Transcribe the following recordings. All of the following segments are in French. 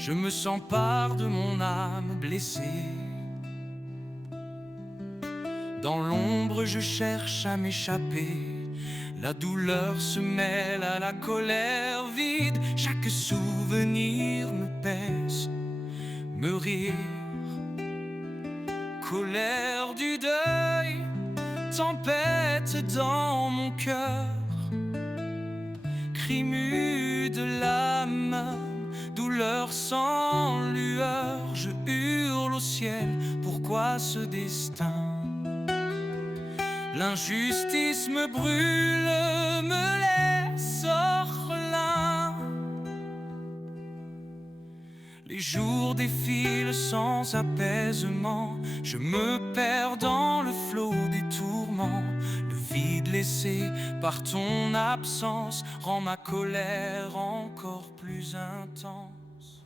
Je me sens part de mon âme blessée. Dans l'ombre je cherche à m'échapper. La douleur se mêle à la colère vide. Chaque souvenir me pèse, me rire. Colère du deuil, tempête dans mon cœur. Cri mu de l'âme, douleur sans lueur. Je hurle au ciel, pourquoi ce destin? L'injustice me brûle, me laisse orphelin. Les jours défilent sans apaisement. Je me perds dans le flot des tourments. Le vide laissé par ton absence rend ma colère encore plus intense.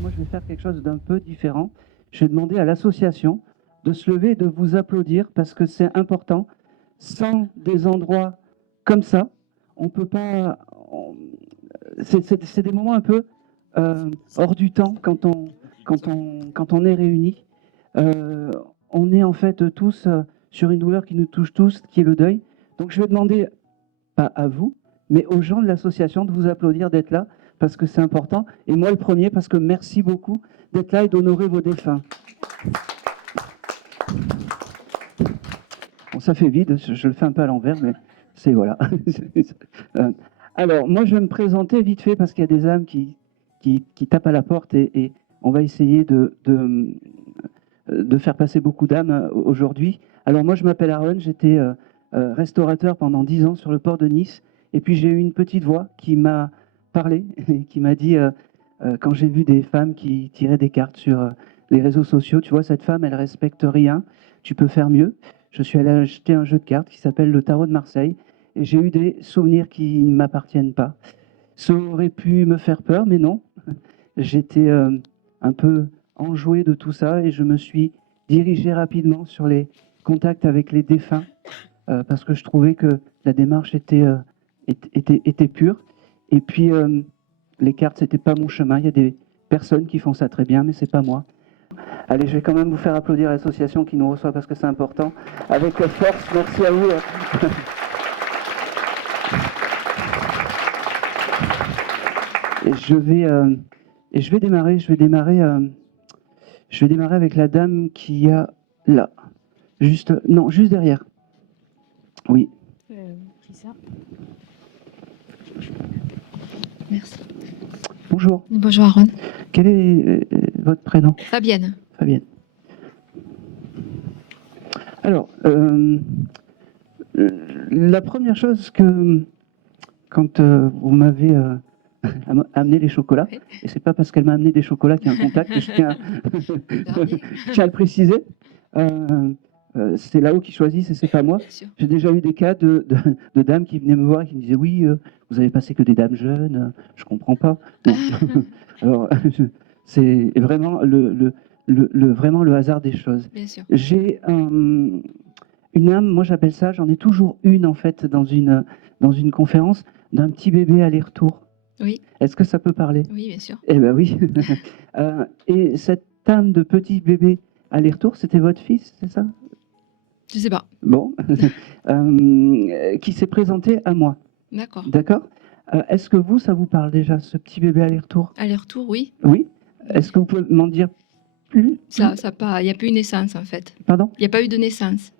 Moi, je vais faire quelque chose d'un peu différent. Je vais demander à l'association de se lever et de vous applaudir parce que c'est important. Sans des endroits comme ça, on peut pas. C'est des moments un peu hors du temps quand on est réunis. On est en fait tous sur une douleur qui nous touche tous, qui est le deuil. Donc je vais demander, pas à vous, mais aux gens de l'association de vous applaudir, d'être là, parce que c'est important. Et moi le premier, parce que merci beaucoup d'être là et d'honorer vos défunts. Bon, ça fait vide, je le fais un peu à l'envers, mais c'est voilà. Alors, moi je vais me présenter vite fait, parce qu'il y a des âmes qui tapent à la porte et on va essayer de faire passer beaucoup d'âmes aujourd'hui. Alors moi je m'appelle Aaron, j'étais restaurateur pendant 10 ans sur le port de Nice, et puis j'ai eu une petite voix qui m'a parlé, et qui m'a dit, quand j'ai vu des femmes qui tiraient des cartes sur les réseaux sociaux, tu vois, cette femme elle respecte rien, tu peux faire mieux. Je suis allé acheter un jeu de cartes qui s'appelle le Tarot de Marseille, et j'ai eu des souvenirs qui ne m'appartiennent pas. Ça aurait pu me faire peur, mais non. J'étais un peu enjoué de tout ça et je me suis dirigé rapidement sur les contacts avec les défunts parce que je trouvais que la démarche était pure. Et puis, les cartes, c'était pas mon chemin. Il y a des personnes qui font ça très bien, mais c'est pas moi. Allez, je vais quand même vous faire applaudir l'association qui nous reçoit parce que c'est important. Avec force, merci à vous. Et je vais démarrer avec la dame qui a là. Juste derrière. Oui. Ça. Merci. Bonjour. Bonjour Aaron. Quel est votre prénom? Fabienne. Fabienne. Alors, la première chose que, quand vous m'avez amené les chocolats, Oui. et c'est pas parce qu'elle m'a amené des chocolats qu'il y a un contact, que je tiens à le préciser, c'est là-haut qui choisissent et c'est pas moi. J'ai déjà eu des cas de dames qui venaient me voir et qui me disaient oui, vous avez passé que des dames jeunes, je comprends pas. Non. Alors, c'est vraiment vraiment le hasard des choses. Bien sûr. J'ai une âme, moi j'appelle ça, j'en ai toujours une en fait dans une conférence, d'un petit bébé aller-retour. Oui. Est-ce que ça peut parler? Oui, bien sûr. Eh bien oui. Et cette âme de petit bébé aller-retour, c'était votre fils, c'est ça? Je sais pas. Bon. Qui s'est présenté à moi. D'accord. D'accord. Est-ce que vous, ça vous parle déjà, ce petit bébé aller-retour? Aller-retour, oui. Oui. Est-ce que vous pouvez m'en dire plus? Ça pas. Il n'y a plus eu naissance en fait. Pardon? Il n'y a pas eu de naissance.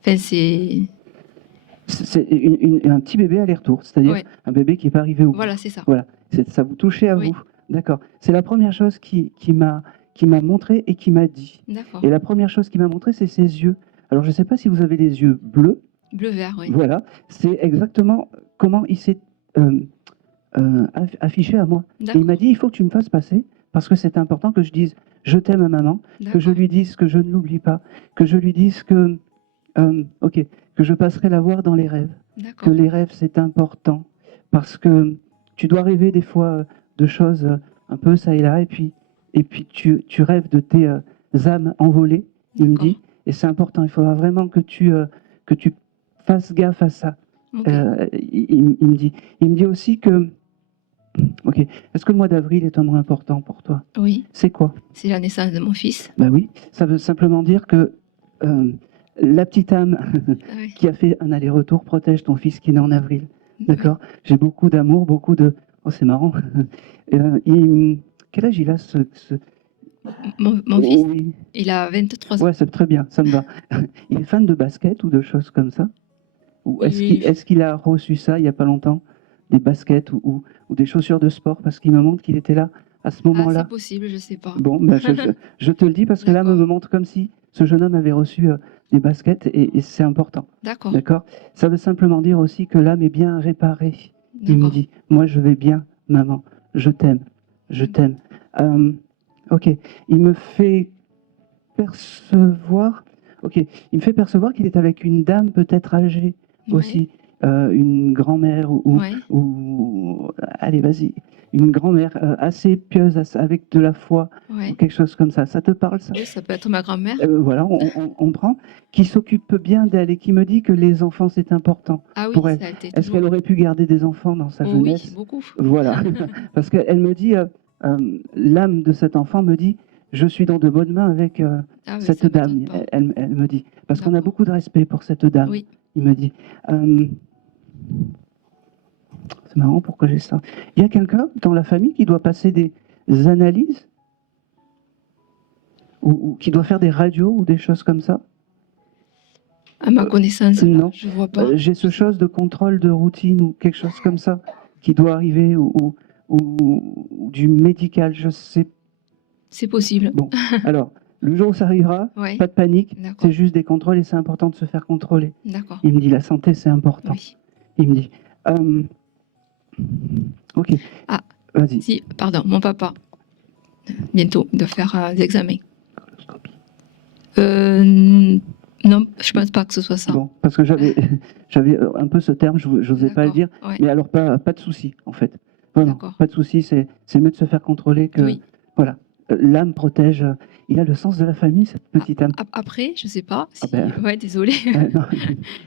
Enfin, c'est un petit bébé aller-retour, c'est-à-dire ouais. Un bébé qui n'est pas arrivé au bout. Voilà, c'est ça. Voilà. Ça vous touchait à Oui. vous. D'accord. C'est la première chose qui m'a montré et qui m'a dit. D'accord. Et la première chose qui m'a montré, c'est ses yeux. Alors, je ne sais pas si vous avez les yeux bleus. Bleu-vert, oui. Voilà. C'est exactement comment il s'est affiché à moi. Et il m'a dit, il faut que tu me fasses passer, parce que c'est important que je dise « je t'aime à maman », que je lui dise que je ne l'oublie pas, que je lui dise que, que je passerai la voir dans les rêves, que les rêves, c'est important, parce que tu dois rêver des fois de choses un peu ça et là, et puis tu rêves de tes âmes envolées, il me dit, et c'est important, il faudra vraiment que tu fasses gaffe à ça. Okay. Il me dit aussi que Ok. Est-ce que le mois d'avril est un mois important pour toi? Oui, C'est quoi? c'est la naissance de mon fils. Ben oui, ça veut simplement dire que la petite âme Ouais. qui a fait un aller-retour protège ton fils qui est né en avril. Oui. D'accord? J'ai beaucoup d'amour, beaucoup de... Oh, c'est marrant. Quel âge il a Mon fils, Oh, oui. il a 23 ans. Ouais, c'est très bien, ça me va. Il est fan de basket ou de choses comme ça? Ou est-ce qu'il a reçu ça il n'y a pas longtemps? Des baskets ou des chaussures de sport? Parce qu'il me montre qu'il était là à ce Ah, moment-là. c'est possible, je sais pas. Bon, ben je te le dis parce que là, D'accord. me montre comme si ce jeune homme avait reçu des baskets et c'est important. D'accord. D'accord? Ça veut simplement dire aussi que l'âme est bien réparée. Il me D'accord. dit, moi je vais bien, maman, je t'aime, je t'aime. Ok, il me fait percevoir, ok, il me fait percevoir qu'il est avec une dame peut-être âgée Ouais. aussi, une grand-mère Ouais. allez, vas-y, une grand-mère assez pieuse, avec de la foi, Ouais. ou quelque chose comme ça. Ça te parle, ça? Oui, ça peut être ma grand-mère. Voilà, on prend, qui s'occupe bien d'elle et qui me dit que les enfants, c'est important Ah oui, pour elle. ça a été Est-ce toujours. qu'elle aurait pu garder des enfants dans sa Oh jeunesse? oui, beaucoup. Voilà, parce qu'elle me dit, l'âme de cet enfant me dit, je suis dans de bonnes mains avec Ah oui, cette ça dame. m'étonne pas. Elle me dit, parce qu'on a D'accord. beaucoup de respect pour cette dame. Oui. Il me dit, c'est marrant, pourquoi j'ai ça? Il y a quelqu'un dans la famille qui doit passer des analyses ou qui doit faire des radios ou des choses comme ça? À ma connaissance, là, Non. je vois pas. J'ai ce chose de contrôle de routine ou quelque chose comme ça qui doit arriver ou du médical, je sais. C'est possible. Bon, alors, le jour où ça arrivera, Ouais. pas de panique, D'accord. c'est juste des contrôles et c'est important de se faire contrôler. D'accord. Il me dit, la santé, c'est important. Oui. Il me dit, ok, Ah. vas-y. Si, pardon, mon papa, bientôt, il doit faire des examens. Non, je pense pas que ce soit ça. Bon, parce que j'avais un peu ce terme, je n'osais pas le D'accord. dire, Ouais. mais alors pas de souci, en fait. Vraiment, D'accord. pas de souci, c'est mieux de se faire contrôler que... Oui. Voilà, l'âme protège, il a le sens de la famille, cette petite âme. Après, je sais pas si... Ah ben. Ouais, désolé. Non,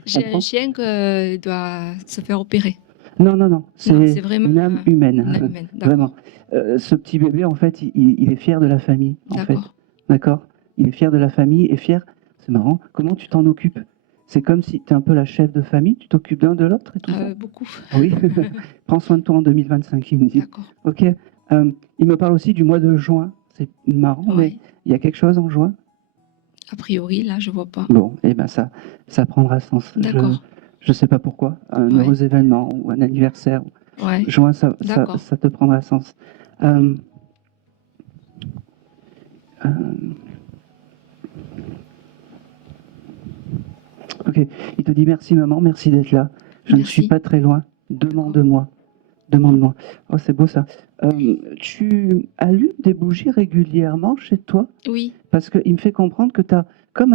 J'ai un comprends. chien qui doit se faire opérer. Non, c'est vraiment une âme humaine. une âme humaine. Vraiment. D'accord. Ce petit bébé, en fait, il est fier de la famille, en fait. D'accord. D'accord? Il est fier de la famille et fier... C'est marrant, comment tu t'en occupes? C'est comme si tu es un peu la chef de famille, tu t'occupes d'un de l'autre et tout ça? Beaucoup. Oui, prends soin de toi en 2025, il me dit. D'accord. Ok. Il me parle aussi du mois de juin. C'est marrant, mais Ouais. il y a quelque chose en juin? A priori, là, je vois pas. Bon, et ben ça prendra sens. D'accord. Je sais pas pourquoi. Un Ouais. heureux événement ou un anniversaire. Ouais. Juin, ça D'accord. te prendra sens. Euh, Ok, il te dit merci maman, merci d'être là. Je ne suis Merci. pas très loin. Demande-moi. Demande-moi. Oh, c'est beau ça. Tu allumes des bougies régulièrement chez toi? Oui. Parce qu'il me fait comprendre que tu as comme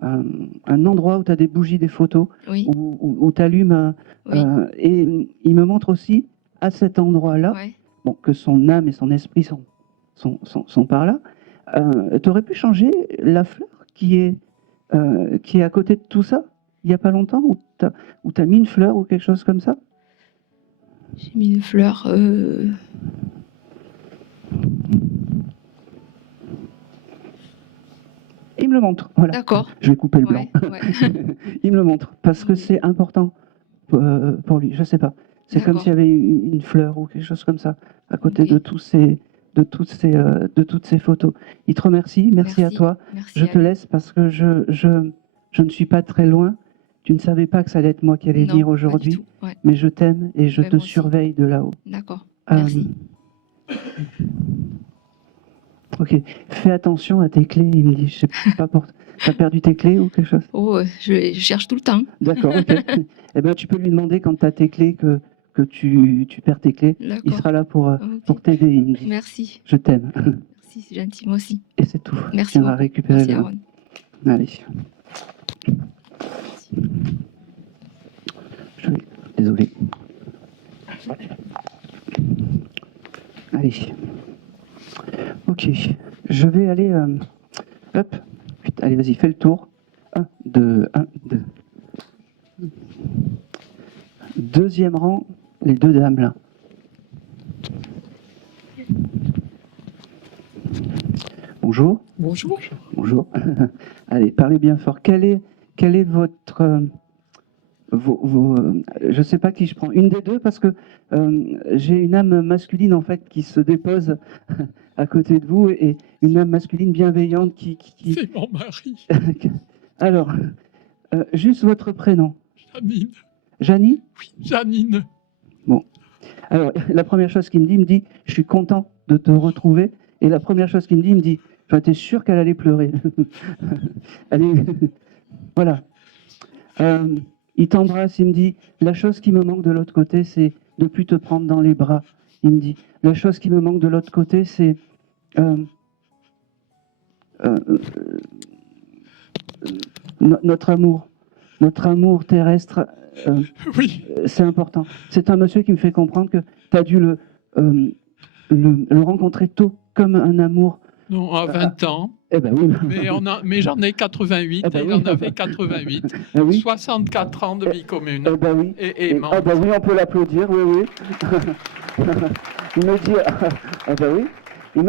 un endroit où tu as des bougies, des photos, Oui. où tu allumes. Oui. Et il me montre aussi à cet endroit-là, Ouais. bon, que son âme et son esprit sont par là. Tu aurais pu changer la fleur qui est à côté de tout ça, il n'y a pas longtemps, où tu as mis une fleur ou quelque chose comme ça? J'ai mis une fleur. Il me le montre, voilà. D'accord. Je vais couper le blanc. Ouais. Ouais. Il me le montre, parce que Oui. c'est important pour lui, je sais pas. C'est comme D'accord. s'il y avait une fleur ou quelque chose comme ça, à côté Ok. de toutes ces photos. Il te remercie, merci à toi. Merci Je à te lui. laisse parce que je ne suis pas très loin. Tu ne savais pas que ça allait être moi qui allais Non, venir pas du aujourd'hui, tout. Ouais. mais je t'aime et je Ben, te moi aussi. surveille de là-haut. D'accord. Euh, Merci. Ok, fais attention à tes clés, il me dit. Je sais pas pour... T'as perdu tes clés ou quelque chose? Oh, je cherche tout le temps. D'accord, ok. Eh ben, tu peux lui demander quand tu as tes clés que tu perds tes clés. Il D'accord. sera là pour Ok. t'aider, il me dit. Merci. Je t'aime. Merci, c'est gentil. Moi aussi. Et c'est tout. Merci Tu viendras beaucoup. récupérer Merci, le... Aaron. Allez. Désolé. Allez. Ok. Je vais aller... Hop. Putain, allez, vas-y, fais le tour. 1, 2, 1, 2. Deuxième rang, les deux dames là. Bonjour. Bonjour. Bonjour. Allez, parlez bien fort. Quel est votre... je ne sais pas qui je prends. Une des deux, parce que j'ai une âme masculine, en fait, qui se dépose à côté de vous, et une âme masculine bienveillante qui... C'est mon mari, Alors, juste votre prénom. Janine. Janie? Oui, Janine. Alors, la première chose qu'il me dit, je suis content de te retrouver. Et la première chose qu'il me dit, j'étais sûr qu'elle allait pleurer. Voilà. Il t'embrasse, il me dit, la chose qui me manque de l'autre côté, c'est de plus te prendre dans les bras. Il me dit, la chose qui me manque de l'autre côté, c'est notre amour terrestre. Oui. C'est important. C'est un monsieur qui me fait comprendre que tu as dû le rencontrer tôt comme un amour. Non, à 20 ans. Eh ben oui. Mais j'en ai 88 Eh ben et il oui. en avait 88. Eh oui. 64 ans de vie commune. Eh ben oui. Et aimante. Ah ben oui, on peut l'applaudir, oui, oui. Il me dit, ah ben oui.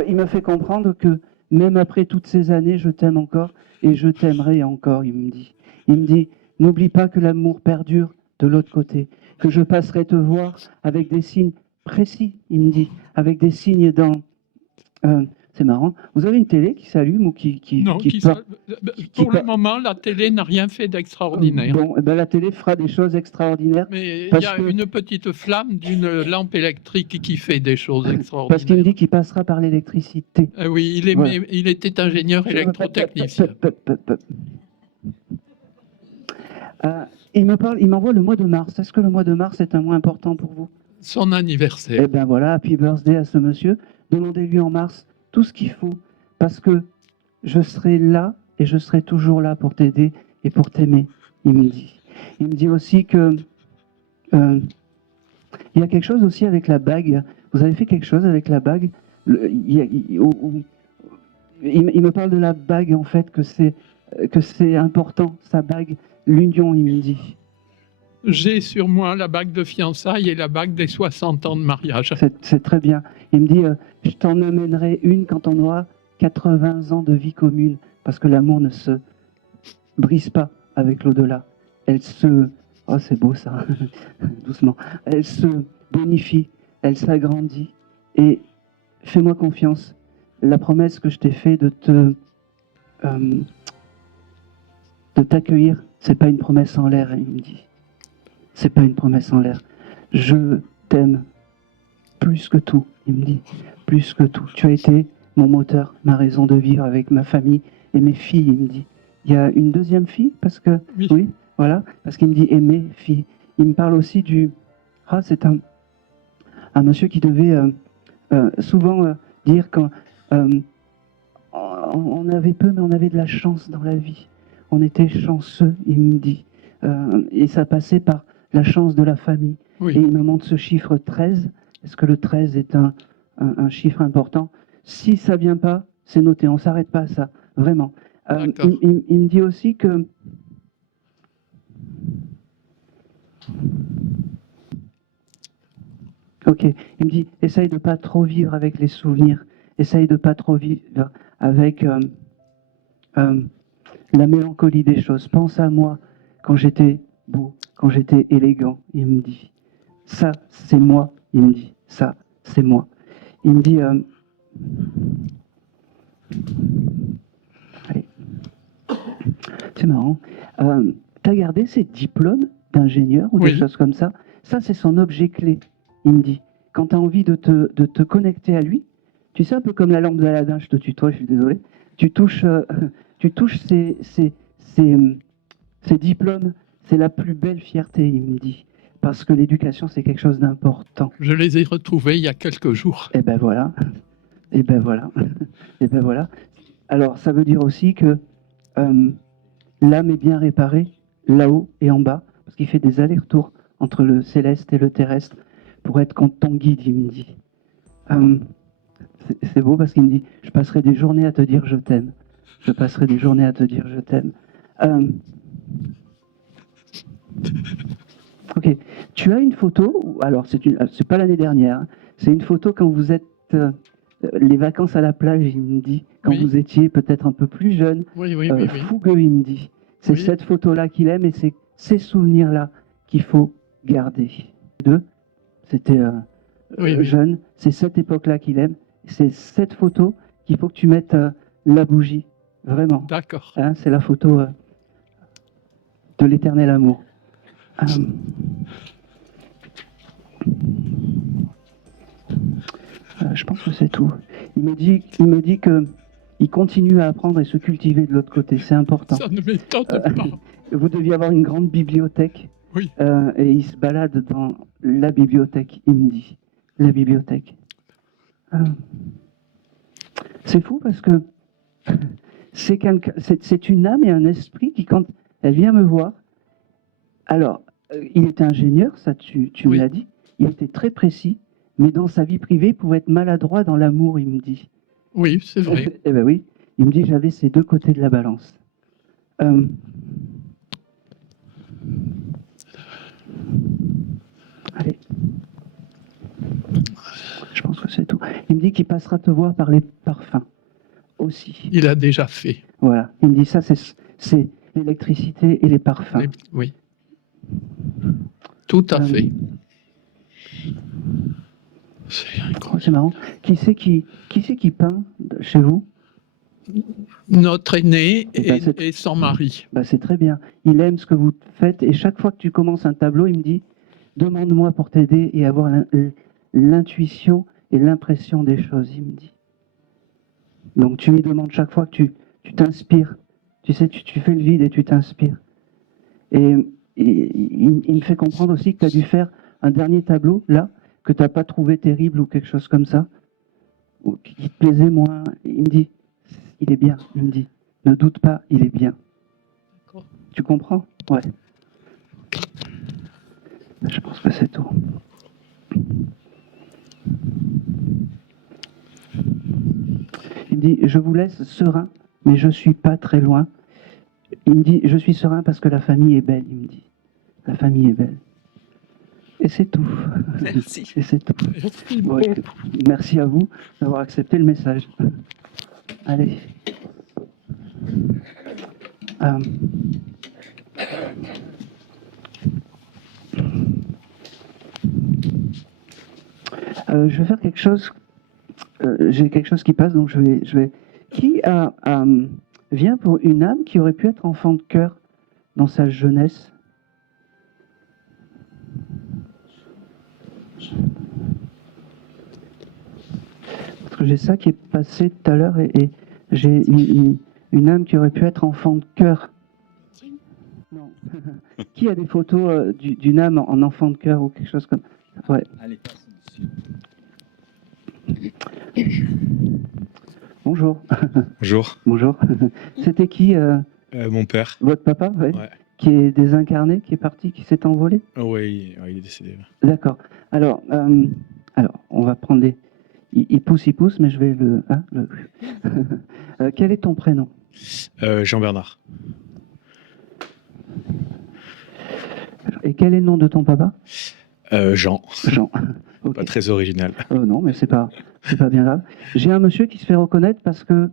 Il me fait comprendre que même après toutes ces années, je t'aime encore et je t'aimerai encore, il me dit. Il me dit, n'oublie pas que l'amour perdure de l'autre côté, que je passerai te voir avec des signes précis, il me dit, avec des signes dans... c'est marrant. Vous avez une télé qui s'allume ou qui Non, pour le moment, la télé n'a rien fait d'extraordinaire. Bon, eh ben, la télé fera des choses extraordinaires. Mais il y a une petite flamme d'une lampe électrique qui fait des choses extraordinaires. Parce qu'il me dit qu'il passera par l'électricité. Oui, Voilà. il était ingénieur électrotechnicien. Il m'envoie le mois de mars. Est-ce que le mois de mars est un mois important pour vous? Son anniversaire. Eh bien voilà, happy birthday à ce monsieur. Demandez-lui en mars tout ce qu'il faut, parce que je serai là et je serai toujours là pour t'aider et pour t'aimer, il me dit. Il me dit aussi que il y a quelque chose aussi avec la bague. Vous avez fait quelque chose avec la bague. Il me parle de la bague, en fait, que c'est important, sa bague, l'union, il me dit. J'ai sur moi la bague de fiançailles et la bague des 60 ans de mariage. C'est très bien. Il me dit, je t'en amènerai une quand on aura 80 ans de vie commune, parce que l'amour ne se brise pas avec l'au-delà. Elle se... Oh, c'est beau ça, doucement. Elle se bonifie, elle s'agrandit. Et fais-moi confiance, la promesse que je t'ai faite de t'accueillir, c'est pas une promesse en l'air, il me dit. C'est pas une promesse en l'air. Je t'aime plus que tout, il me dit. Plus que tout. Tu as été mon moteur, ma raison de vivre avec ma famille et mes filles, il me dit. Il y a une deuxième fille, parce que... Oui, voilà. Parce qu'il me dit, et mes filles. Il me parle aussi du... Ah, c'est un monsieur qui devait souvent dire quand... on avait peu, mais on avait de la chance dans la vie. On était chanceux, il me dit. Et ça passait par la chance de la famille. Oui. Et il me montre ce chiffre 13. Est-ce que le 13 est un chiffre important? Si ça vient pas, c'est noté. On ne s'arrête pas à ça, vraiment. Il me dit aussi que... Ok, il me dit, essaye de ne pas trop vivre avec les souvenirs. Essaye de ne pas trop vivre avec la mélancolie des choses. Pense à moi quand j'étais beau, quand j'étais élégant, il me dit. Ça, c'est moi, il me dit. Ça, c'est moi. Il me dit... Allez. C'est marrant. T'as gardé ces diplômes d'ingénieur ou des choses comme ça? Ça, c'est son objet clé, il me dit. Quand tu as envie de te connecter à lui, tu sais, un peu comme la lampe d'Aladin, je te tutoie, je suis désolé, tu touches ces diplômes, c'est la plus belle fierté, il me dit. Parce que l'éducation, c'est quelque chose d'important. Je les ai retrouvés il y a quelques jours. Et ben voilà. Et ben voilà. Et ben voilà. Alors, ça veut dire aussi que l'âme est bien réparée, là-haut et en bas, parce qu'il fait des allers-retours entre le céleste et le terrestre pour être ton guide, il me dit. C'est beau parce qu'il me dit, je passerai des journées à te dire je t'aime. Je passerai des journées à te dire je t'aime. Ok. Tu as une photo, alors c'est pas l'année dernière, hein, c'est une photo quand vous êtes les vacances à la plage, il me dit, quand Oui. vous étiez peut-être un peu plus jeune, Oui, oui, oui, oui. fougueux, il me dit. C'est Oui. cette photo-là qu'il aime et c'est ces souvenirs-là qu'il faut garder. Deux, c'était Oui, oui. jeune, c'est cette époque-là qu'il aime. C'est cette photo qu'il faut que tu mettes la bougie, vraiment. D'accord. Hein, c'est la photo de l'éternel amour. Je pense que c'est tout. Il me dit que il continue à apprendre et se cultiver de l'autre côté. C'est important. Ça ne m'étonne pas. Vous deviez avoir une grande bibliothèque. Oui. Et il se balade dans la bibliothèque, il me dit. La bibliothèque. C'est fou parce que c'est une âme et un esprit qui, quand elle vient me voir, alors, il était ingénieur, ça tu me Oui. l'as dit, il était très précis, mais dans sa vie privée, il pouvait être maladroit dans l'amour, il me dit. Oui, c'est vrai. Eh ben oui, il me dit j'avais ces deux côtés de la balance. Allez. Je pense que c'est tout. Il me dit qu'il passera te voir par les parfums aussi. Il a déjà fait. Voilà. Il me dit ça, c'est l'électricité et les parfums. Oui. Tout à fait. C'est incroyable. C'est marrant. Qui c'est qui peint chez vous? Notre aîné Eh ben, et son mari. Bah, c'est très bien. Il aime ce que vous faites et chaque fois que tu commences un tableau, il me dit demande-moi pour t'aider et avoir l'intuition et l'impression des choses, il me dit. Donc tu lui demandes chaque fois que tu t'inspires. Tu sais, tu fais le vide et tu t'inspires. Et il me fait comprendre aussi que tu as dû faire un dernier tableau, là, que tu n'as pas trouvé terrible ou quelque chose comme ça, ou qui te plaisait moins. Il me dit, il est bien, il me dit, ne doute pas, il est bien. Tu comprends? Ouais. Je pense que c'est tout. Il me dit, je vous laisse serein, mais je ne suis pas très loin. Il me dit, je suis serein parce que la famille est belle, il me dit. La famille est belle. Et c'est tout. Merci. Et c'est tout. Merci. Ouais, merci à vous d'avoir accepté le message. Allez. Je vais faire quelque chose. J'ai quelque chose qui passe, donc je vais. Qui vient pour une âme qui aurait pu être enfant de cœur dans sa jeunesse? Parce que j'ai ça qui est passé tout à l'heure et j'ai une âme qui aurait pu être enfant de cœur. Non. Qui a des photos d'une âme en enfant de cœur ou quelque chose comme ça? Ouais. Allez, passe dessus. Bonjour. Bonjour. Bonjour. C'était qui Mon père. votre papa? Ouais. Ouais. Qui est désincarné, qui est parti, qui s'est envolé? Oui, il est décédé. D'accord. Alors, on va prendre les. Il pousse, mais je vais le. Quel est ton prénom? Jean-Bernard. Et quel est le nom de ton papa? Jean. Jean. Ok. Pas très original. Non, mais c'est pas bien grave. J'ai un monsieur qui se fait reconnaître parce que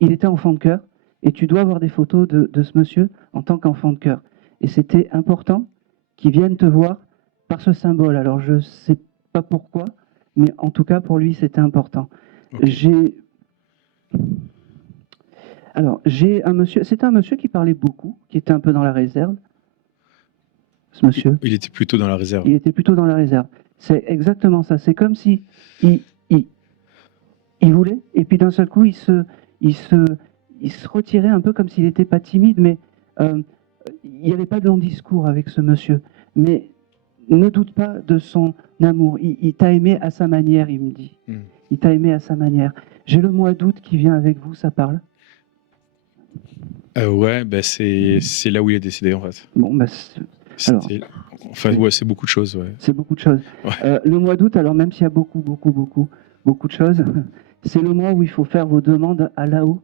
il était enfant de cœur et tu dois avoir des photos de ce monsieur en tant qu'enfant de cœur. Et c'était important qu'il vienne te voir par ce symbole. Alors je sais pas pourquoi, mais en tout cas pour lui c'était important. Ok. J'ai un monsieur. C'était un monsieur qui parlait beaucoup, qui était un peu dans la réserve. Ce monsieur. Il était plutôt dans la réserve. Il était plutôt dans la réserve. C'est exactement ça. C'est comme si il voulait, et puis d'un seul coup, il se retirait un peu comme s'il n'était pas timide, mais il n'y avait pas de long discours avec ce monsieur. Mais ne doute pas de son amour. Il t'a aimé à sa manière, il me dit. Il t'a aimé à sa manière. J'ai le mois d'août qui vient avec vous, ça parle? Ouais, bah c'est là où il est décédé en fait. Bon, bah, alors, enfin, ouais, c'est beaucoup de choses. Ouais. c'est beaucoup de choses. Ouais. Le mois d'août, alors même s'il y a beaucoup de choses, c'est le mois où il faut faire vos demandes à là-haut,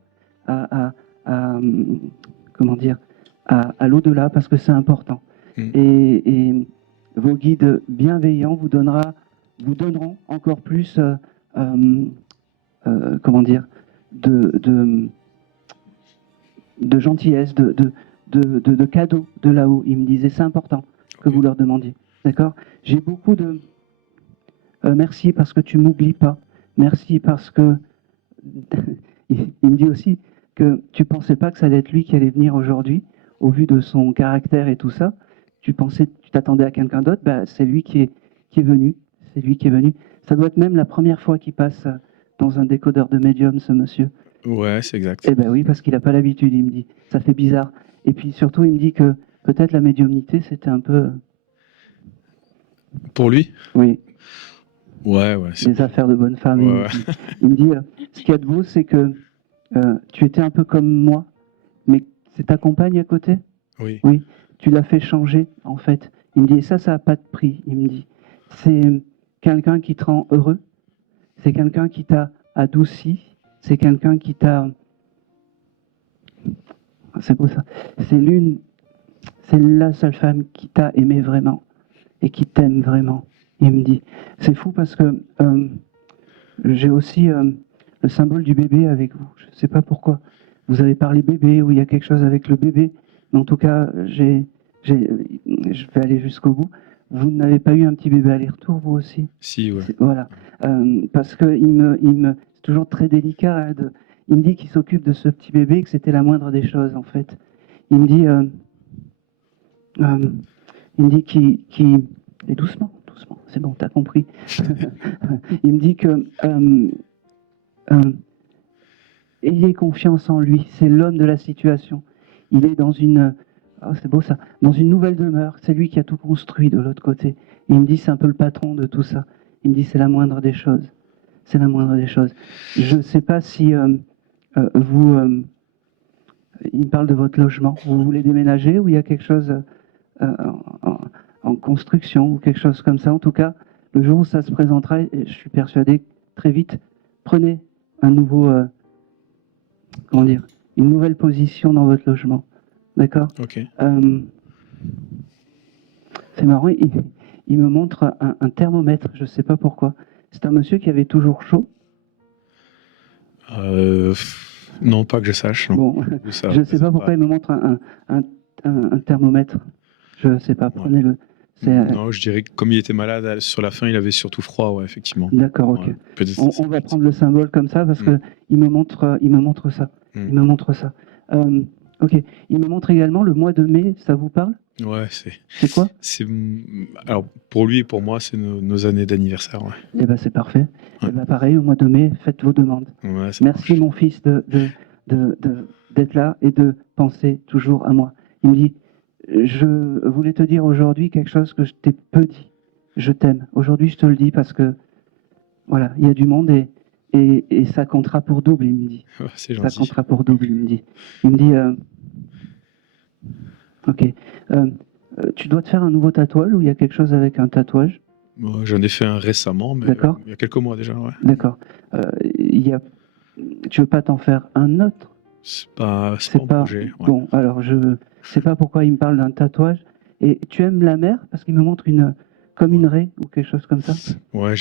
comment dire, à l'au-delà, parce que c'est important. Et vos guides bienveillants vous donneront encore plus comment dire, de gentillesse, de cadeaux de là-haut. Il me disait, c'est important que Ok. vous leur demandiez. D'accord? J'ai beaucoup de... merci parce que tu m'oublies pas. Merci parce que... il me dit aussi que tu pensais pas que ça allait être lui qui allait venir aujourd'hui, au vu de son caractère et tout ça. Tu t'attendais à quelqu'un d'autre, bah, c'est lui qui est venu. C'est lui qui est venu. Ça doit être même la première fois qu'il passe dans un décodeur de médium, ce monsieur. Ouais, c'est exact. Eh ben oui, parce qu'il n'a pas l'habitude, il me dit. Ça fait bizarre. Et puis surtout, il me dit que peut-être la médiumnité, c'était un peu, Pour lui? oui, Ouais, ouais. des affaires de bonne femme. Ouais, ouais. Il me dit, ce qu'il y a de beau, c'est que tu étais un peu comme moi, mais c'est ta compagne à côté. Oui. Oui, tu l'as fait changer, en fait. Il me dit, et ça n'a pas de prix, il me dit. C'est quelqu'un qui te rend heureux, c'est quelqu'un qui t'a adouci, c'est quelqu'un qui t'a... C'est beau ça. C'est la seule femme qui t'a aimé vraiment et qui t'aime vraiment. Il me dit, c'est fou parce que j'ai aussi le symbole du bébé avec vous. Je ne sais pas pourquoi. Vous avez parlé bébé ou il y a quelque chose avec le bébé. Mais en tout cas, je vais aller jusqu'au bout. Vous n'avez pas eu un petit bébé aller-retour, vous aussi? Si, ouais. Voilà. Parce que c'est toujours très délicat. Hein, il me dit qu'il s'occupe de ce petit bébé, que c'était la moindre des choses, en fait. Il me dit, qu'il... Et doucement, doucement, c'est bon, t'as compris. Il me dit que ayez confiance en lui, c'est l'homme de la situation. Il est dans une... Oh, c'est beau ça, dans une nouvelle demeure. C'est lui qui a tout construit de l'autre côté. Et il me dit, c'est un peu le patron de tout ça. Il me dit, c'est la moindre des choses. C'est la moindre des choses. Je ne sais pas si vous... il me parle de votre logement. Vous voulez déménager ou il y a quelque chose en construction ou quelque chose comme ça. En tout cas, le jour où ça se présentera, et je suis persuadé, très vite, prenez un nouveau... comment dire, une nouvelle position dans votre logement. D'accord? Ok. C'est marrant, il me montre un thermomètre, je ne sais pas pourquoi. C'est un monsieur qui avait toujours chaud. Non, pas que je sache. Non. Bon, Ça, je ne sais ça pas pourquoi il me montre un thermomètre. Je ne sais pas, prenez-le. Non, je dirais que comme il était malade, sur la fin, il avait surtout froid, ouais, effectivement. D'accord, ok. Ouais, peut-être On va prendre le symbole comme ça parce que il me montre ça. Il me montre ça. Ok. Il me montre également le mois de mai. Ça vous parle? Ouais, C'est quoi? Alors, pour lui et pour moi, c'est nos années d'anniversaire. Ouais. Eh ben, c'est parfait. Ouais. Eh ben, pareil, au mois de mai, faites vos demandes. Ouais, ça Merci, marche. mon fils, d'être là et de penser toujours à moi. Il me dit, je voulais te dire aujourd'hui quelque chose que je t'ai peu dit. Je t'aime. Aujourd'hui, je te le dis parce que, voilà, il y a du monde et ça comptera pour double, il me dit. Ouais, c'est Ça gentil. comptera pour double, il me dit. Il me dit, ok, tu dois te faire un nouveau tatouage ou il y a quelque chose avec un tatouage? Moi, j'en ai fait un récemment, mais D'accord. il y a quelques mois déjà. Ouais. D'accord. Tu veux pas t'en faire un autre? C'est pas C'est un pas... projet. Ouais. Bon, alors je sais pas pourquoi il me parle d'un tatouage. Et tu aimes la mer? Parce qu'il me montre comme une raie ou quelque chose comme ça. Ouais,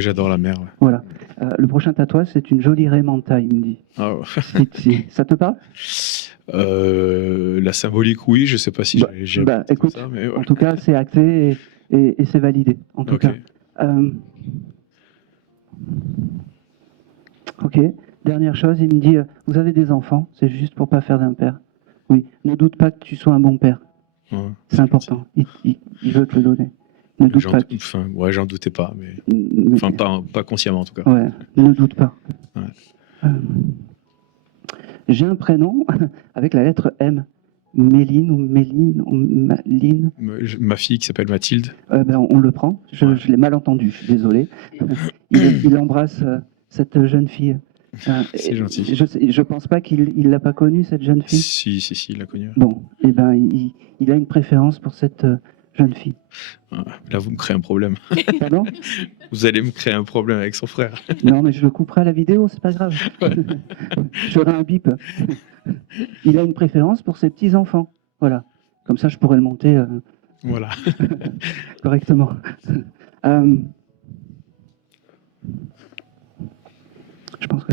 j'adore la mer. Ouais. Voilà. Le prochain tatouage, c'est une jolie raie manta, il me dit. Ah, ouais. Ça te parle? La symbolique, oui, je sais pas si j'ai écoute, ça, mais ouais. en tout cas, c'est acté et c'est validé. En tout Ok. cas. Ok. Dernière chose, il me dit, vous avez des enfants, c'est juste pour pas faire d'impair. Oui. Ne doute pas que tu sois un bon père. Ouais, C'est important. Il veut te le donner. Ne doute pas. Ouais, j'en doutais pas, mais Mais- pas consciemment en tout cas. Ouais, ne doute pas. Ouais. J'ai un prénom avec la lettre M. Méline ou Méline ou Maline. Ma fille qui s'appelle Mathilde. On le prend. Je l'ai mal entendu, je suis désolé. Il embrasse cette jeune fille. C'est gentil. Je pense pas qu'il l'a pas connue, cette jeune fille. Si, il l'a connu. Bon, eh ben, il a une préférence pour cette jeune fille. Là, vous me créez un problème. Pardon? Vous allez me créer un problème avec son frère. Non, mais je le couperai à la vidéo, c'est pas grave. J'aurai un bip. Il a une préférence pour ses petits-enfants. Voilà. Comme ça, je pourrais le monter Voilà. correctement.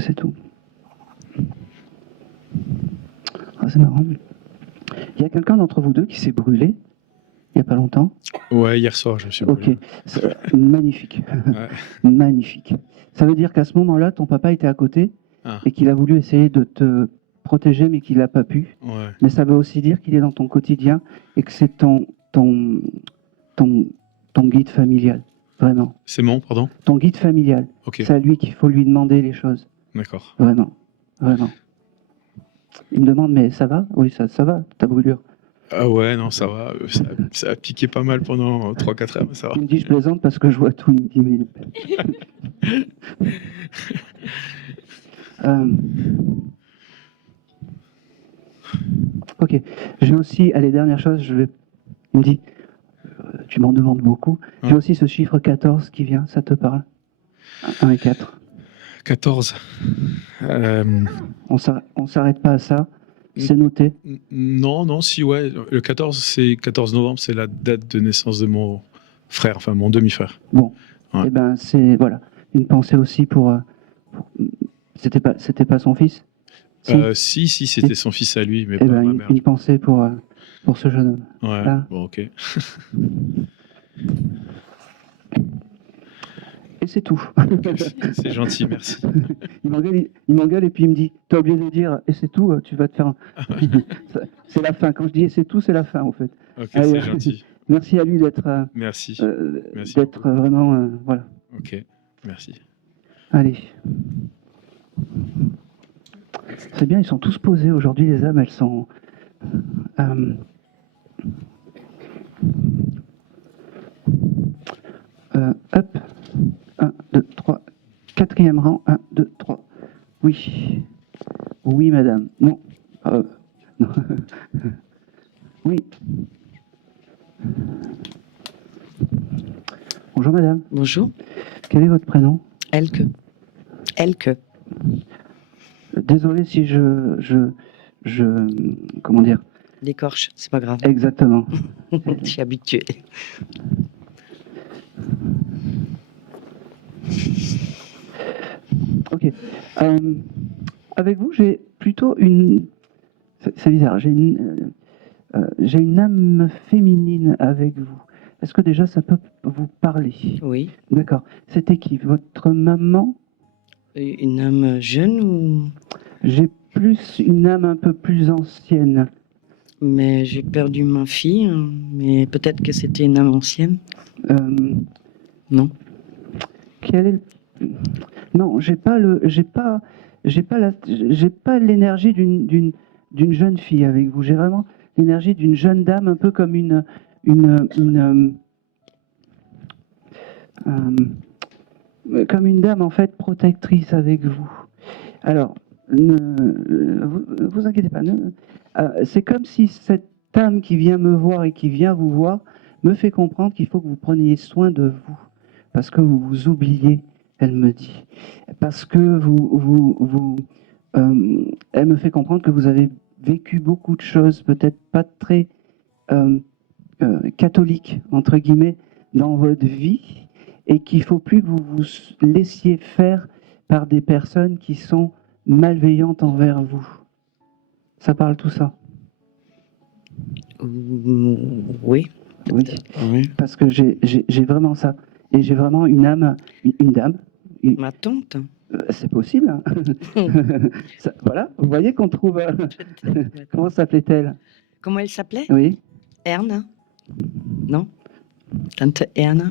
c'est tout. Ah, c'est marrant. Il y a quelqu'un d'entre vous deux qui s'est brûlé il n'y a pas longtemps? Ouais, hier soir, je me suis Ok, brûlé. magnifique. Ouais. Magnifique. Ça veut dire qu'à ce moment-là, ton papa était à côté Ah, et qu'il a voulu essayer de te protéger, mais qu'il n'a pas pu. ouais. Mais ça veut aussi dire qu'il est dans ton quotidien et que c'est ton, ton guide familial. Vraiment. C'est mon, pardon? Ton guide familial. Ok, C'est à lui qu'il faut lui demander les choses. d'accord. Vraiment. Vraiment. Il me demande, mais ça va? Oui, ça va, ta brûlure. Ah ouais, non, ça va. Ça a piqué pas mal pendant 3-4 heures, mais ça va. Il me dit, je plaisante parce que je vois tout. Il me dit, mais... Ok. J'ai aussi, allez, dernière chose, il me dit, tu m'en demandes beaucoup. J'ai Ouais. aussi ce chiffre 14 qui vient, ça te parle? 1 et 4. 14. On s'arrête pas à ça. C'est noté. Non, non, si, ouais. Le 14, c'est 14 novembre, c'est la date de naissance de mon frère, enfin mon demi-frère. Bon. Ouais. Et ben, c'est, voilà, une pensée aussi pour c'était pas son fils? Si. Si, c'était son fils à lui, mais Eh pas ben, ma mère. une pensée pour ce jeune homme. Ouais, Ah. bon, ok. Et c'est tout. C'est gentil, merci. Il m'engueule et puis il me dit, t'as oublié de dire, et c'est tout, tu vas te faire... C'est la fin. Quand je dis et c'est tout, c'est la fin, en fait. Ok, Allez, c'est gentil. Merci à lui d'être Merci. Merci d'être vraiment... voilà. Ok, merci. Allez. C'est bien, ils sont tous posés aujourd'hui, les âmes, elles sont... hop. 1, 2, 3. Quatrième rang. 1, 2, 3. Oui. Oui, madame. Non. Non. Oui. Bonjour, madame. Bonjour. Quel est votre prénom? Elke. Elke. Désolé si comment dire? L'écorche, c'est pas grave. Exactement. Je suis habituée. Ok. Avec vous, j'ai plutôt une... C'est bizarre, j'ai une âme féminine avec vous. Est-ce que déjà ça peut vous parler? Oui. D'accord. C'était qui? Votre maman? Une âme jeune ou... J'ai plus une âme un peu plus ancienne. Mais j'ai perdu ma fille, hein, mais peut-être que c'était une âme ancienne. Non. Quel est le... Non, j'ai pas l'énergie d'une jeune fille avec vous. J'ai vraiment l'énergie d'une jeune dame, un peu comme comme une dame en fait protectrice avec vous. Alors, vous inquiétez pas. C'est comme si cette âme qui vient me voir et qui vient vous voir me fait comprendre qu'il faut que vous preniez soin de vous, parce que vous vous oubliez. Elle me dit, parce que elle me fait comprendre que vous avez vécu beaucoup de choses, peut-être pas très catholiques entre guillemets, dans votre vie, et qu'il faut plus que vous vous laissiez faire par des personnes qui sont malveillantes envers vous. Ça parle tout ça? Oui. Oui. Oui. Parce que j'ai vraiment ça. Et j'ai vraiment une âme, une dame. Ma tante. C'est possible. Hein. Voilà, vous voyez qu'on trouve... Comment s'appelait-elle? Comment elle s'appelait? Oui. Erna. Non? Tante Erna.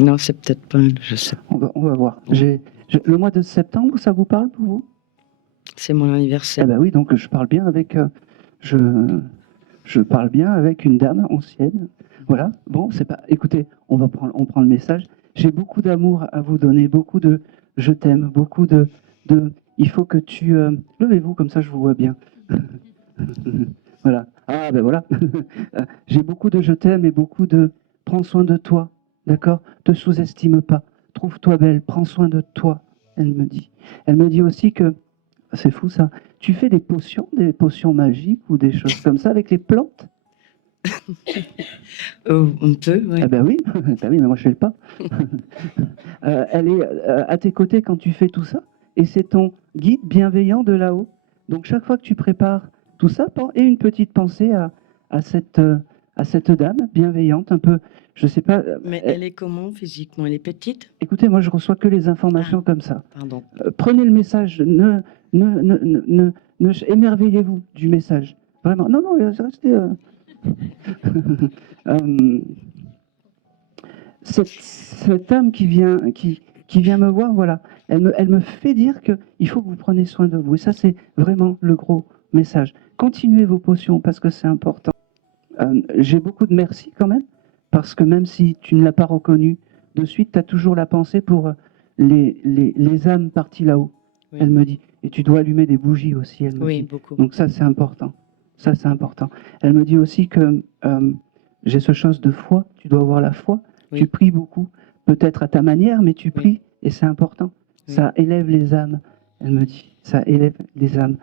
Non, c'est peut-être pas elle, je sais pas. On va voir. Le mois de septembre, ça vous parle pour vous? C'est mon anniversaire. Eh ben oui, donc je parle bien avec... je parle bien avec une dame ancienne. Voilà. Bon, c'est pas... Écoutez, on prend le message. J'ai beaucoup d'amour à vous donner, beaucoup de je t'aime, beaucoup de il faut que tu... Levez-vous, comme ça je vous vois bien. Voilà. Ah ben voilà. J'ai beaucoup de je t'aime et beaucoup de prends soin de toi. D'accord? Te sous-estime pas. Trouve-toi belle, prends soin de toi, elle me dit. Elle me dit aussi que, c'est fou ça, tu fais des potions magiques ou des choses comme ça avec les plantes? Un peu, oui. Ah ben oui, bah oui, mais moi je fais le pas. Elle est à tes côtés quand tu fais tout ça, et c'est ton guide bienveillant de là-haut. Donc chaque fois que tu prépares tout ça, et une petite pensée à cette dame bienveillante, un peu, je sais pas. Mais elle est comment physiquement? Elle est petite? Écoutez, moi je reçois que les informations comme ça. Pardon. Prenez le message, émerveillez-vous du message. Vraiment, non, non, restez. Cette âme qui vient me voir, voilà, elle me fait dire qu'il faut que vous preniez soin de vous. Et ça, c'est vraiment le gros message. Continuez vos potions parce que c'est important. J'ai beaucoup de merci quand même, parce que même si tu ne l'as pas reconnu de suite, tu as toujours la pensée pour les âmes parties là-haut. Oui. Elle me dit. Et tu dois allumer des bougies aussi, elle me Oui, dit. beaucoup. Donc ça, c'est important. Ça, c'est important. Elle me dit aussi que j'ai ce chose de foi. Tu dois avoir la foi. Oui. Tu pries beaucoup, peut-être à ta manière, mais tu pries et c'est important. Oui. Ça élève les âmes. Elle me dit, ça élève les âmes.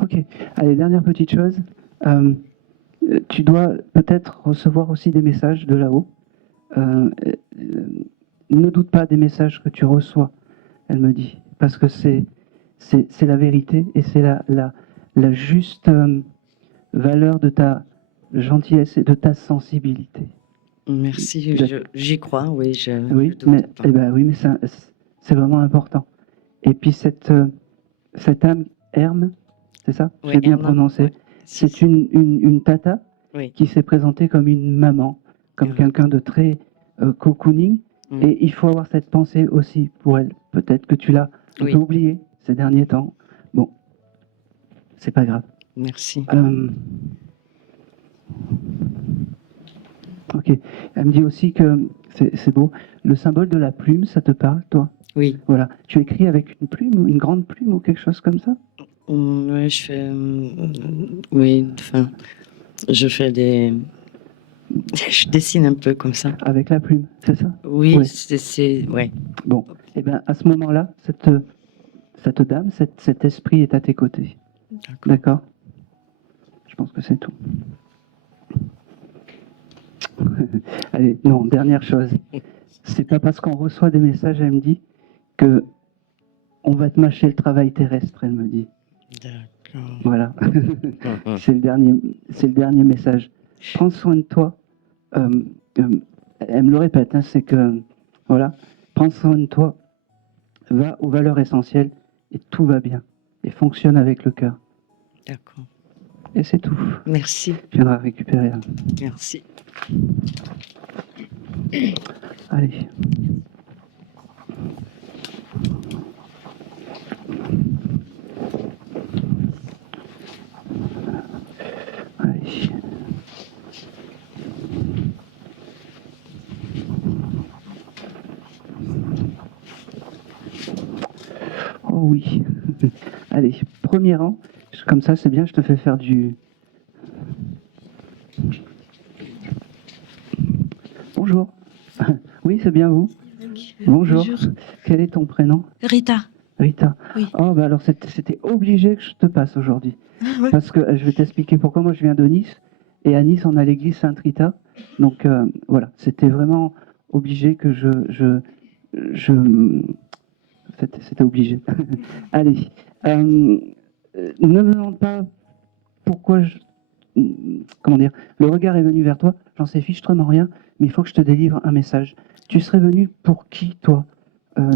Ok. Allez, dernière petite chose. Tu dois peut-être recevoir aussi des messages de là-haut. Ne doute pas des messages que tu reçois, elle me dit, parce que c'est la vérité et c'est la juste valeur de ta gentillesse et de ta sensibilité. Merci, j'y crois, oui. Oui, je doute mais, pas. oui, mais c'est vraiment important. Et puis cette âme Herme, c'est ça? Oui, J'ai bien Herme, prononcé. ouais. C'est une tata Oui. qui s'est présentée comme une maman, comme Ah. quelqu'un de très cocooning. Mm. Et il faut avoir cette pensée aussi pour elle. Peut-être que tu l'as un Oui. peu oubliée ces derniers temps. Bon, c'est pas grave. Merci. Ok. Elle me dit aussi que c'est beau. Le symbole de la plume, ça te parle, toi? Oui. Voilà. Tu écris avec une plume, ou une grande plume ou quelque chose comme ça? Ouais, je fais. Oui, enfin. Je fais des. Je dessine un peu comme ça. Avec la plume, c'est ça? Oui, Ouais. c'est. Ouais. Bon. Et bien, à ce moment-là, cette dame, cet esprit est à tes côtés. D'accord? Je pense que c'est tout. Allez, non, dernière chose. C'est pas parce qu'on reçoit des messages, elle me dit, que on va te mâcher le travail terrestre, elle me dit. D'accord. Voilà. C'est le dernier message. Prends soin de toi. Elle me le répète, hein, c'est que, voilà, prends soin de toi, va aux valeurs essentielles et tout va bien. Et fonctionne avec le cœur. D'accord. Et c'est tout. Merci. Tu viendras récupérer. Hein. Merci. Allez. Allez. Oh oui. Allez, premier rang. Comme ça, c'est bien, je te fais faire du... Bonjour. Oui, c'est bien vous. Bonjour. Quel est ton prénom? Rita. Rita. Oui. Oh, bah alors c'était obligé que je te passe aujourd'hui. Ouais. Parce que je vais t'expliquer pourquoi moi je viens de Nice. Et à Nice, on a l'église Sainte-Rita. Donc voilà, c'était vraiment obligé que c'était obligé. Allez. Ne me demande pas pourquoi comment dire, le regard est venu vers toi, j'en sais fichtrement rien, mais il faut que je te délivre un message. Tu serais venu pour qui, toi,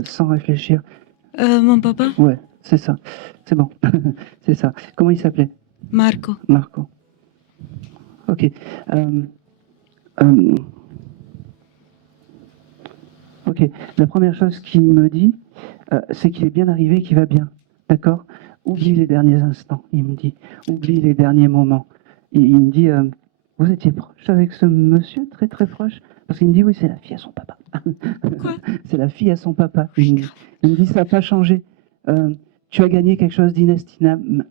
sans réfléchir? Mon papa, Ouais, c'est ça. C'est bon. C'est ça. Comment il s'appelait? Marco. Marco. Ok. Ok. La première chose qu'il me dit, c'est qu'il est bien arrivé, qu'il va bien. D'accord? Oublie les derniers instants, il me dit. Oublie les derniers moments. Et il me dit, vous étiez proche avec ce monsieur, très très proche? Parce qu'il me dit, oui, c'est la fille à son papa. Quoi? C'est la fille à son papa. Il me dit, ça n'a pas changé. Tu as gagné quelque chose d'inestimable.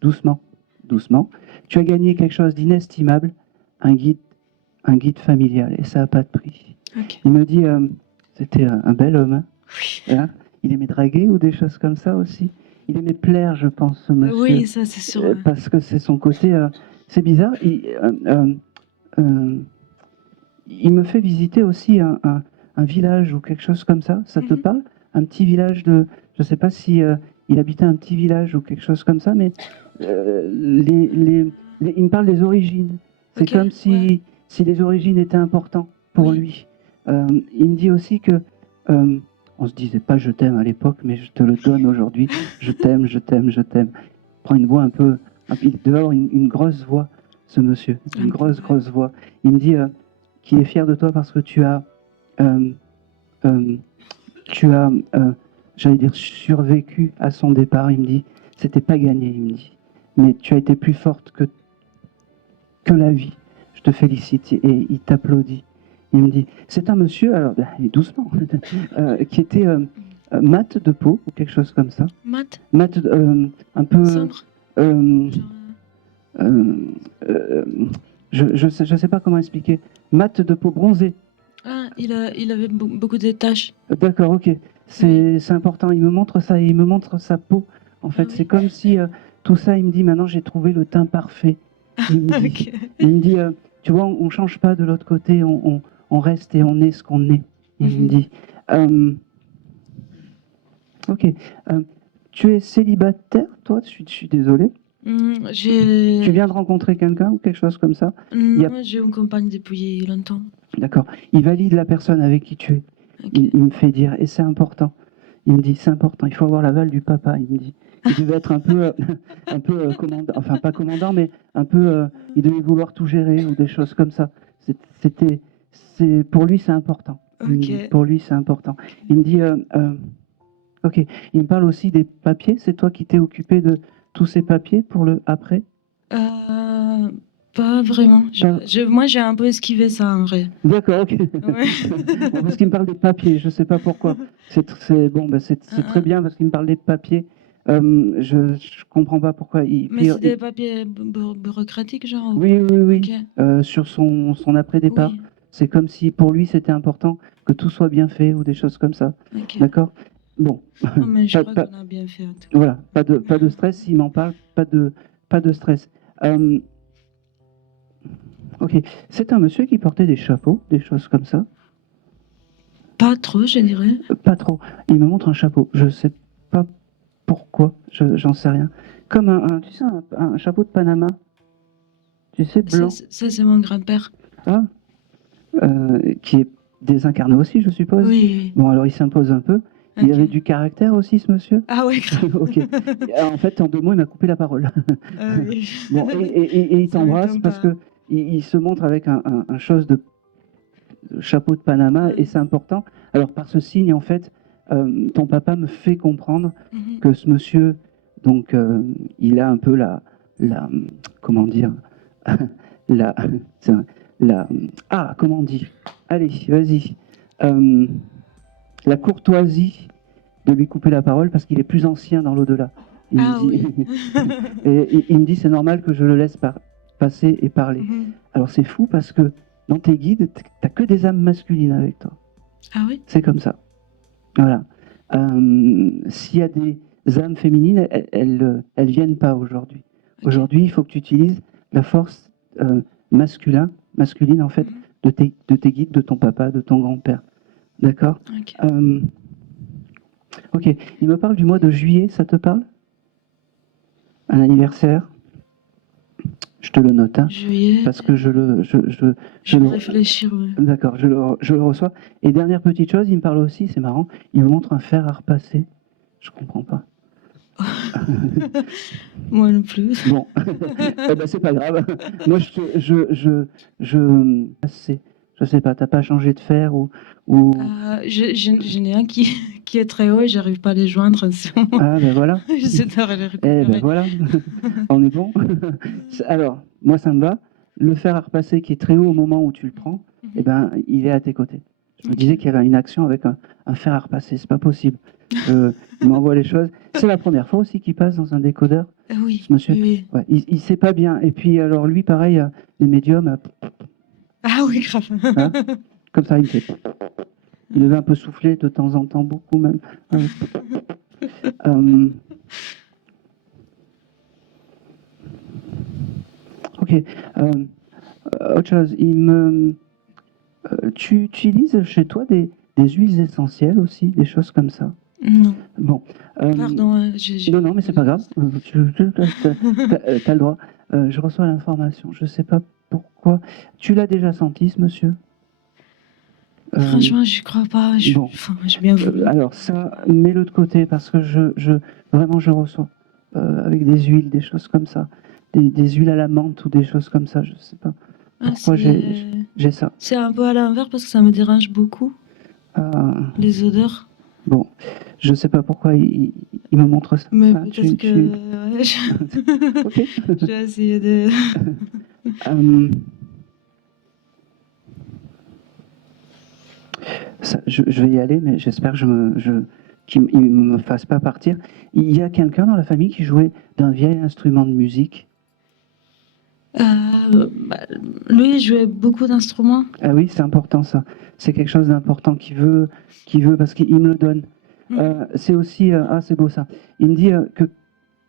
Doucement, doucement. Tu as gagné quelque chose d'inestimable, un guide un guide familial et ça n'a pas de prix. Ok. Il me dit, c'était un bel homme, hein. Hein, il aimait draguer ou des choses comme ça aussi. Il aimait plaire, je pense, ce monsieur. Oui, ça c'est sûr. Parce que c'est son côté. C'est bizarre. Il me fait visiter aussi un village ou quelque chose comme ça. Ça te Mhm. parle? Un petit village de. Je ne sais pas si il habitait un petit village ou quelque chose comme ça, mais il me parle des origines. C'est Ok, comme si, ouais. si les origines étaient importantes pour Oui. lui. Il me dit aussi que. On se disait pas je t'aime à l'époque, mais je te le donne aujourd'hui. Je t'aime, je t'aime, je t'aime. Il prend une voix un peu. Il doit avoir une grosse voix, ce monsieur. Un Une peu, grosse, ouais. grosse voix. Il me dit qu'il est fier de toi parce que tu as. J'allais dire, survécu à son départ. Il me dit, c'était pas gagné, il me dit. Mais tu as été plus forte que la vie. Je te félicite. Et il t'applaudit. Il me dit, c'est un monsieur, alors, doucement, qui était mat de peau, ou quelque chose comme ça. Mat, Mat, un peu. sombre. euh, Genre, je sais pas comment expliquer. Mat de peau bronzée. il avait beaucoup de tâches. D'accord, ok. C'est important. Il me montre ça et il me montre sa peau. En fait, Ah oui. c'est comme si tout ça, il me dit maintenant j'ai trouvé le teint parfait. Il me dit, Ok. il me dit, tu vois, on change pas de l'autre côté, on reste et on est ce qu'on est. Il me Mhm. dit. Ok. Tu es célibataire, toi? Je suis désolé. Tu viens de rencontrer quelqu'un ou quelque chose comme ça? y a- Non, j'ai une compagne depuis longtemps. D'accord. Il valide la personne avec qui tu es. Ok. Il me fait dire, et c'est important. Il me dit, c'est important, il faut avoir l'aval du papa. Il me dit, il devait être un peu, commandant, enfin pas commandant, mais un peu, il devait vouloir tout gérer ou des choses comme ça. Pour lui, c'est important. Il me dit, Ok. pour lui, c'est important. Il me dit, ok. Il me parle aussi des papiers. C'est toi qui t'es occupé de tous ces papiers pour le après? Pas vraiment. Pas- Moi, j'ai un peu esquivé ça en vrai. D'accord, ok. Ouais. Bon, parce qu'il me parle des papiers, je ne sais pas pourquoi. Bon, c'est très bien parce qu'il me parle des papiers. Je ne comprends pas pourquoi. Mais c'est des papiers bureaucratiques, genre. Oui, oui, oui. Ok. Sur son après-départ. Oui. C'est comme si pour lui c'était important que tout soit bien fait ou des choses comme ça. Ok. D'accord? Bon, Oh, mais je Pas- crois qu'on a bien fait. En tout. voilà, pas de stress. S'il m'en parle, pas de stress. Ok, c'est un monsieur qui portait des chapeaux, des choses comme ça. Pas trop, je dirais. Pas trop. Il me montre un chapeau. Je sais pas pourquoi. J'en sais rien. Comme tu sais, un chapeau de Panama. Tu sais, blanc. Ça, c'est mon grand-père. Ah, qui est désincarné aussi, je suppose. Oui. Bon, alors il s'impose un peu. Il Ok. avait du caractère aussi, ce monsieur. Ah ouais, grave. Ok. En fait, en 2 mots, il m'a coupé la parole. Ah oui. Bon, et il Ça t'embrasse m'étonne parce pas. que il se montre avec un chose de chapeau de Panama et c'est important. Alors par ce signe, en fait, ton papa me fait comprendre Mhm. que ce monsieur, donc, il a un peu comment dire, la, comment on dit? Allez, vas-y. La courtoisie de lui couper la parole parce qu'il est plus ancien dans l'au-delà. Il Ah me dit, oui. et il me dit c'est normal que je le laisse passer et parler. Mhm. Alors c'est fou parce que dans tes guides, t'as que des âmes masculines avec toi. Ah oui. C'est comme ça. Voilà. S'il y a des âmes féminines, elles viennent pas aujourd'hui. Ok. Aujourd'hui, il faut que tu utilises la force masculine en fait, Mhm. de tes guides, de ton papa, de ton grand-père. D'accord? Ok. Ok. Il me parle du mois de juillet, ça te parle? Un anniversaire? Je te le note, hein, Juillet. parce que je Je vais le- réfléchir. Ouais. D'accord, je le reçois. Et dernière petite chose, il me parle aussi, c'est marrant, il me montre un fer à repasser. Je comprends pas. Moi non plus. Bon, eh ben, c'est pas grave. Moi, je sais pas, t'as pas changé de fer ou... J'en ai un qui est très haut et j'arrive pas à les joindre en ce moment. Ah, ben voilà. J'essaie de les Eh récupérer. ben voilà, on est bon. Alors, moi, ça me va. Le fer à repasser qui est très haut au moment où tu le prends, Mhm. eh ben, il est à tes côtés. Je me Ok. disais qu'il y avait une action avec un fer à repasser, c'est pas possible. Il m'envoie les choses. C'est la première fois aussi qu'il passe dans un décodeur. Ah oui. Ce monsieur. Oui, oui. Ouais, il sait pas bien. Et puis alors lui, pareil, les médiums, Ah oui, grave. Hein Comme ça, il fait. Il devait un peu souffler de temps en temps, beaucoup même. Ouais. Ok. Autre chose, tu utilises chez toi des huiles essentielles aussi, des choses comme ça? Non, Bon. pardon, Non, non, mais c'est pas grave. T'as le droit. Je reçois l'information. Je sais pas pourquoi. Tu l'as déjà senti, ce monsieur? Franchement, je crois pas. bon. Enfin, j'ai bien voulu. Alors ça, mets-le de côté parce que vraiment je reçois avec des huiles, des choses comme ça, des huiles à la menthe ou des choses comme ça. Je sais pas Ah, pourquoi j'ai ça. c'est un peu à l'envers parce que ça me dérange beaucoup, Ah, les odeurs. bon, je sais pas pourquoi il me montre ça. Mais Ah, peut-être que ouais, Ok. je vais essayer de. Je vais y aller, mais j'espère que qu'il ne me fasse pas partir. Il y a quelqu'un dans la famille qui jouait d'un vieil instrument de musique. Bah, lui, il jouait beaucoup d'instruments. Ah oui, c'est important ça. C'est quelque chose d'important qu'il veut parce qu'il me le donne. C'est aussi, c'est beau ça. Il me dit que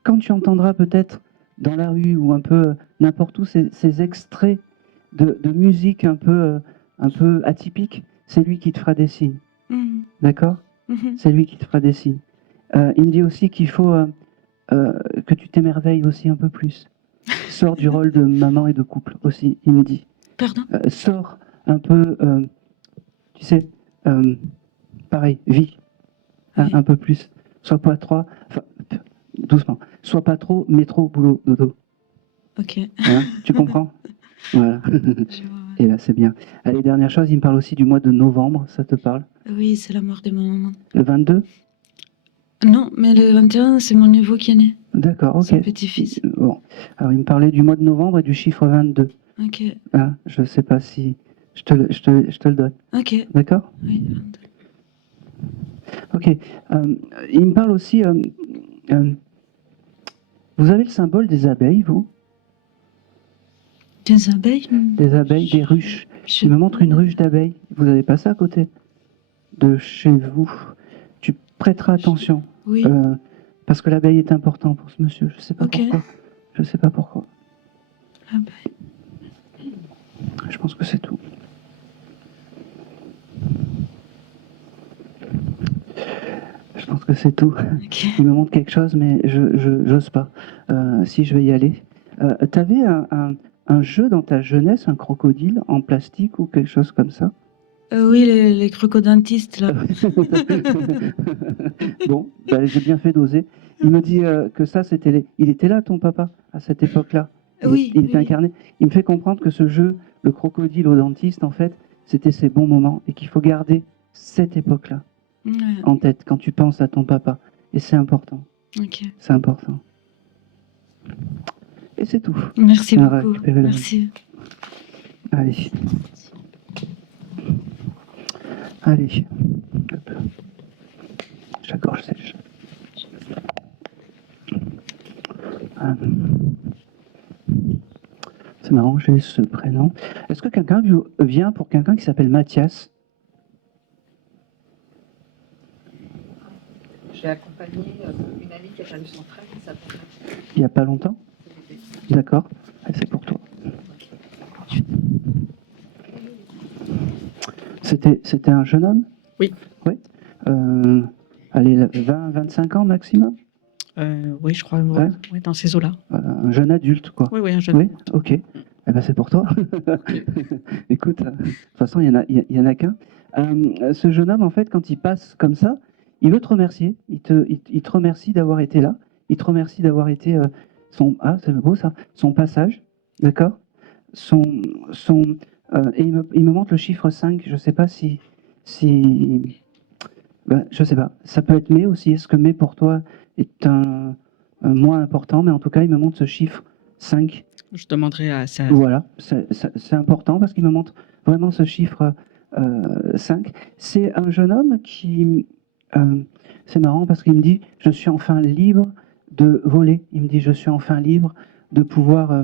quand tu entendras peut-être dans la rue ou un peu n'importe où ces extraits de musique un peu atypiques, c'est lui qui te fera des signes. Mhm. D'accord? Mhm. C'est lui qui te fera des signes. Il me dit aussi qu'il faut que tu t'émerveilles aussi un peu plus. Sors du rôle de maman et de couple aussi, il me dit. Pardon? Sors un peu, tu sais, pareil, vis hein, Oui. un peu plus. Sois pas trop, doucement. Sois pas trop métro, boulot, dodo. Ok. Hein, tu comprends? Voilà. Je vois, ouais. Et là, c'est bien. Allez, dernière chose, il me parle aussi du mois de novembre, ça te parle? Oui, c'est la mort de ma maman. Le 22? Non, mais le 21, c'est mon neveu qui est né. D'accord, ok. Son petit-fils. Bon. Alors, il me parlait du mois de novembre et du chiffre 22. Ok. Hein, je ne sais pas si... je te le donne. Ok. D'accord? Oui. Ok. Il me parle aussi... vous avez le symbole des abeilles, vous? Des abeilles? Des abeilles, des ruches. Je- Il me montre une ruche d'abeilles. Vous n'avez pas ça à côté de chez vous. Tu prêteras attention. Oui. Parce que l'abeille est important pour ce monsieur. Je ne sais pas Ok. pourquoi. Je ne sais pas pourquoi. Abeille. Je pense que c'est tout. Je pense que c'est tout. Ok. Il me montre quelque chose, mais je n'ose pas. Si je vais y aller. Tu avais un jeu dans ta jeunesse, un crocodile en plastique ou quelque chose comme ça? Oui, les crocodintistes, là. Bon, ben, j'ai bien fait d'oser. Il me dit que ça, il était là, ton papa, à cette époque-là. Oui, Il était oui. incarné. Il me fait comprendre que ce jeu, le crocodile au dentiste, en fait, c'était ses bons moments et qu'il faut garder cette époque-là Ouais. en tête quand tu penses à ton papa. Et c'est important. Ok. C'est important. Et c'est tout. Merci On va beaucoup. récupérer la- Merci. Allez. Allez. Hop. La gorge sèche. Ah. C'est marrant, j'ai ce prénom. Est-ce que quelqu'un vient pour quelqu'un qui s'appelle Mathias? J'ai accompagné une amie qui a perdu son frère qui s'appelle. Il n'y a pas longtemps? D'accord. Ah, c'est pour toi. C'était un jeune homme? Oui. Oui. Allez, 25 ans maximum? Oui, je crois, Ouais. ouais, dans ces eaux-là. Un jeune adulte, quoi. Oui, oui, un jeune. Oui, ok. Eh ben, c'est pour toi. Écoute, de toute façon, il y en a qu'un. Ce jeune homme, en fait, quand il passe comme ça, il veut te remercier. Il te remercie d'avoir été là. Il te remercie d'avoir été c'est beau ça, son passage, d'accord? Et il me montre le chiffre 5. Je ne sais pas si je sais pas. Ça peut être mai aussi. Est-ce que mai pour toi est un mois important? Mais en tout cas, il me montre ce chiffre 5. Je demanderai à sa. Voilà, c'est important parce qu'il me montre vraiment ce chiffre 5. C'est un jeune homme qui... c'est marrant parce qu'il me dit, je suis enfin libre de voler. Il me dit, je suis enfin libre de pouvoir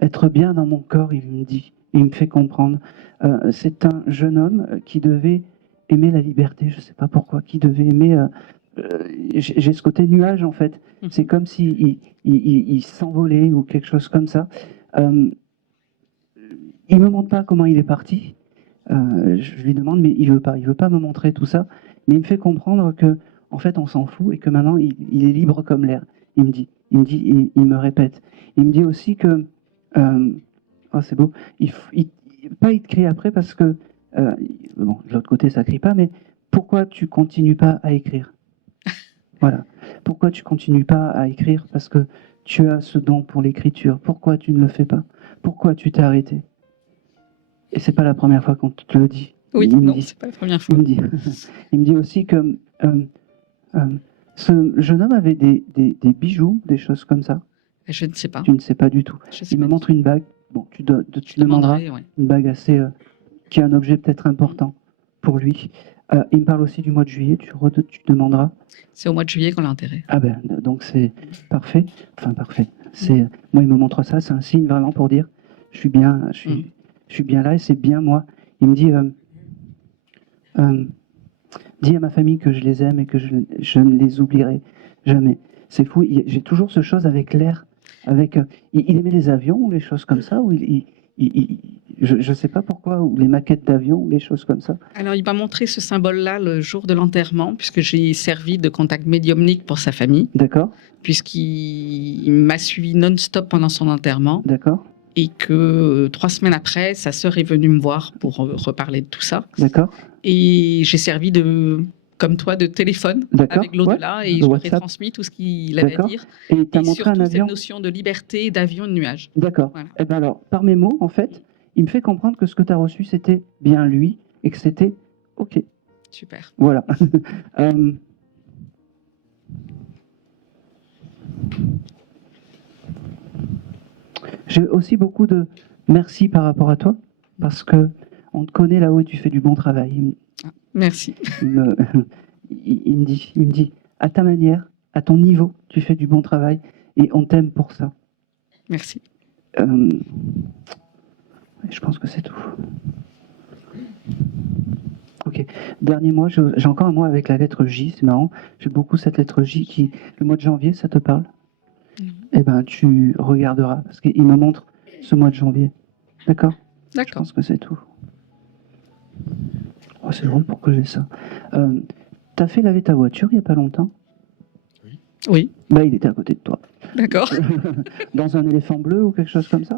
être bien dans mon corps, il me dit. il me fait comprendre. C'est un jeune homme qui devait aimer la liberté, je ne sais pas pourquoi, qui devait aimer... j'ai ce côté nuage, en fait. C'est comme s'il il s'envolait ou quelque chose comme ça. Il me montre pas comment il est parti. Je lui demande, mais il veut pas me montrer tout ça. Mais il me fait comprendre que, en fait, on s'en fout et que maintenant, il est libre comme l'air. Il me répète. Il me dit aussi que, oh c'est beau, pas il te crie après parce que, bon, de l'autre côté ça crie pas, mais pourquoi tu continues pas à écrire? Voilà. Pourquoi tu continues pas à écrire? Parce que tu as ce don pour l'écriture. Pourquoi tu ne le fais pas? Pourquoi tu t'es arrêté? Et c'est pas la première fois qu'on te le dit. Oui, Il me non, dit- c'est pas la première fois. il me dit aussi que ce jeune homme avait des bijoux, des choses comme ça. Je ne sais pas. Tu ne sais pas du tout. Je sais Il me pas. montre une bague. Bon, tu Je demanderas. demanderai, ouais. Une bague assez, qui est un objet peut-être important pour lui. Il me parle aussi du mois de juillet. Tu demanderas. C'est au mois de juillet qu'on l'a enterré. Ah ben, donc c'est parfait. Enfin, parfait. Moi, il me montre ça. C'est un signe vraiment pour dire, je suis bien là et c'est bien moi. Il me dit, dis à ma famille que je les aime et que je ne les oublierai jamais. C'est fou. J'ai toujours ce chose avec l'air. Il aimait les avions ou les choses comme ça. Ou je ne sais pas pourquoi. Ou les maquettes d'avions ou les choses comme ça. Alors, il m'a montré ce symbole-là le jour de l'enterrement, puisque j'ai servi de contact médiumnique pour sa famille, D'accord, puisqu'il m'a suivi non-stop pendant son enterrement, d'accord, et que 3 semaines après, sa sœur est venue me voir pour reparler de tout ça. d'accord. Et j'ai servi comme toi, de téléphone D'accord, avec l'au-delà, ouais, et de je lui ai WhatsApp. transmis tout ce qu'il avait à D'accord. dire. Et tu as Et montré surtout un cette avion. notion de liberté, d'avion, de nuage. D'accord. Voilà. Eh ben alors, par mes mots, en fait, il me fait comprendre que ce que tu as reçu, c'était bien lui et que c'était OK. Super. Voilà. Euh, J'ai aussi beaucoup de merci par rapport à toi, parce que on te connaît là-haut et tu fais du bon travail. Merci. Il me, il me dit, à ta manière, à ton niveau, tu fais du bon travail et on t'aime pour ça. Merci. Je pense que c'est tout. Ok. Dernier mois, j'ai encore un mois avec la lettre J, c'est marrant. J'ai beaucoup cette lettre J qui, le mois de janvier, ça te parle? Eh ben, tu regarderas, parce qu'il me montre ce mois de janvier. D'accord? Je D'accord. pense que c'est tout. Oh, c'est drôle, pourquoi j'ai ça? T'as fait laver ta voiture il n'y a pas longtemps? Oui. Bah, il était à côté de toi. D'accord. Dans un éléphant bleu ou quelque chose comme ça?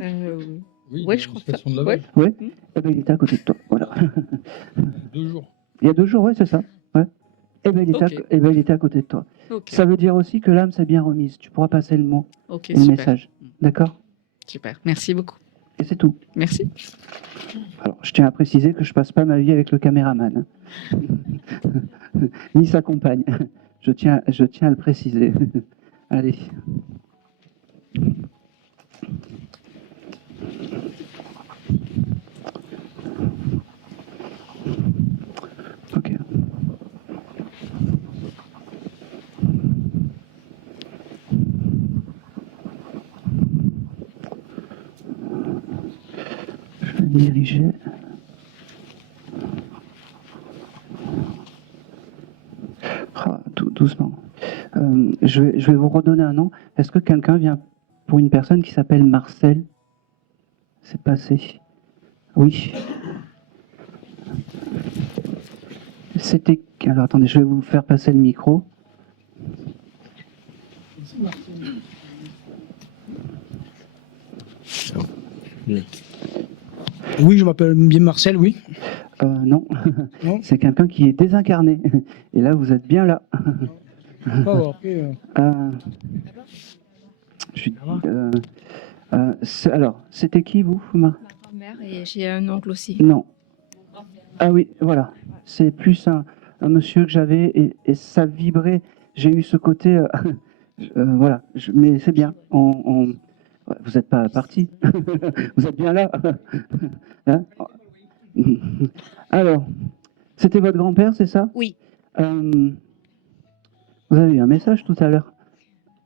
Oui, Ouais, je crois que de ouais. Oui. Eh ben, il était à côté de toi. Voilà. 2 jours. Il y a 2 jours, oui, c'est ça. Ouais. Eh ben, Ok. il était à côté de toi. Ok. Ça veut dire aussi que l'âme s'est bien remise. Tu pourras passer le mot Ok, et le super. message. D'accord? Super. Merci beaucoup. Et c'est tout. Merci. Alors, je tiens à préciser que je passe pas ma vie avec le caméraman. Ni sa compagne. Je tiens à le préciser. Allez. Ok. Je vais me diriger. Ah, doucement. Je vais vous redonner un nom. Est-ce que quelqu'un vient pour une personne qui s'appelle Marcel? C'est passé. Oui. C'était... Alors attendez, je vais vous faire passer le micro. Oui, je m'appelle bien Marcel, oui. Non, Non. c'est quelqu'un qui est désincarné. Et là, vous êtes bien là. Après, Je suis- alors, c'était qui vous, Ma grand-mère et j'ai un oncle aussi. Non. Ah oui, voilà. C'est plus un monsieur que j'avais et ça vibrait. J'ai eu ce côté. Voilà. Mais c'est bien. Ouais, vous n'êtes pas parti. Vous êtes bien là. Hein? Alors, c'était votre grand-père, c'est ça? Oui. Vous avez eu un message tout à l'heure.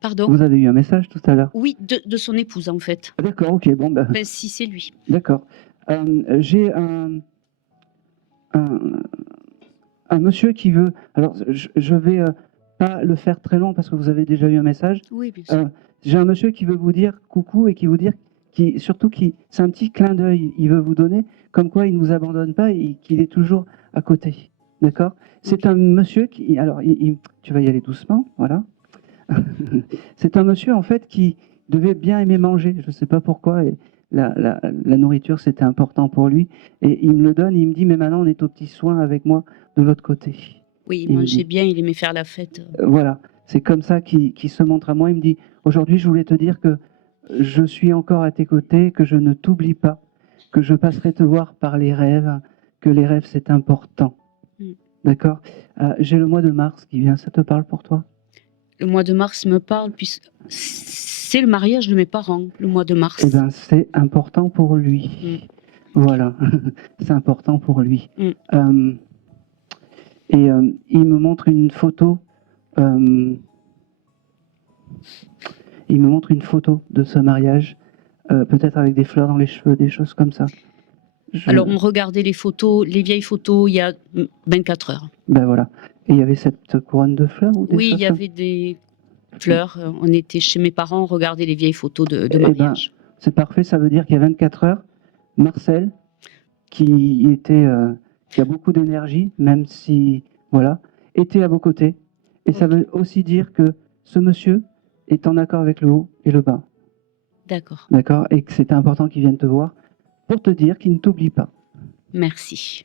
Pardon? Vous avez eu un message tout à l'heure. Oui, de son épouse, en fait. D'accord, ok, bon, ben, Enfin, si c'est lui. d'accord. J'ai un, un monsieur qui veut. Alors, je vais pas le faire très long parce que vous avez déjà eu un message. Oui, bien sûr. J'ai un monsieur qui veut vous dire coucou et qui vous dire, surtout c'est un petit clin d'œil. Il veut vous donner comme quoi il ne vous abandonne pas et qu'il est toujours à côté. D'accord? C'est un monsieur qui. Alors, tu vas y aller doucement, voilà. C'est un monsieur en fait qui devait bien aimer manger. Je ne sais pas pourquoi. Et la nourriture, c'était important pour lui. Et il me le donne. Il me dit, mais maintenant, on est aux petits soins avec moi de l'autre côté. Oui, il Il me mangeait dit. bien, il aimait faire la fête. Voilà, c'est comme ça qu'il se montre à moi. Il me dit, aujourd'hui, je voulais te dire que je suis encore à tes côtés, que je ne t'oublie pas, que je passerai te voir par les rêves, que les rêves, c'est important. D'accord? J'ai le mois de mars qui vient, ça te parle pour toi? Le mois de mars me parle, puisque c'est le mariage de mes parents, le mois de mars. Eh bien, c'est important pour lui. Voilà, c'est important pour lui. Et il me montre une photo. Il me montre une photo de ce mariage, peut-être avec des fleurs dans les cheveux, des choses comme ça. Alors, on regardait les photos, les vieilles photos, il y a 24 heures. Ben voilà. Et il y avait cette couronne de fleurs ou des Oui, choses il y comme- avait des fleurs. On était chez mes parents, on regardait les vieilles photos de Eh ben, mariage. c'est parfait, ça veut dire qu'il y a 24 heures, Marcel, qui a beaucoup d'énergie, même si, voilà, était à vos côtés. Et ça veut aussi dire que ce monsieur est en accord avec le haut et le bas. D'accord, D'accord? Et que c'était important qu'il vienne te voir pour te dire qu'il ne t'oublie pas. merci.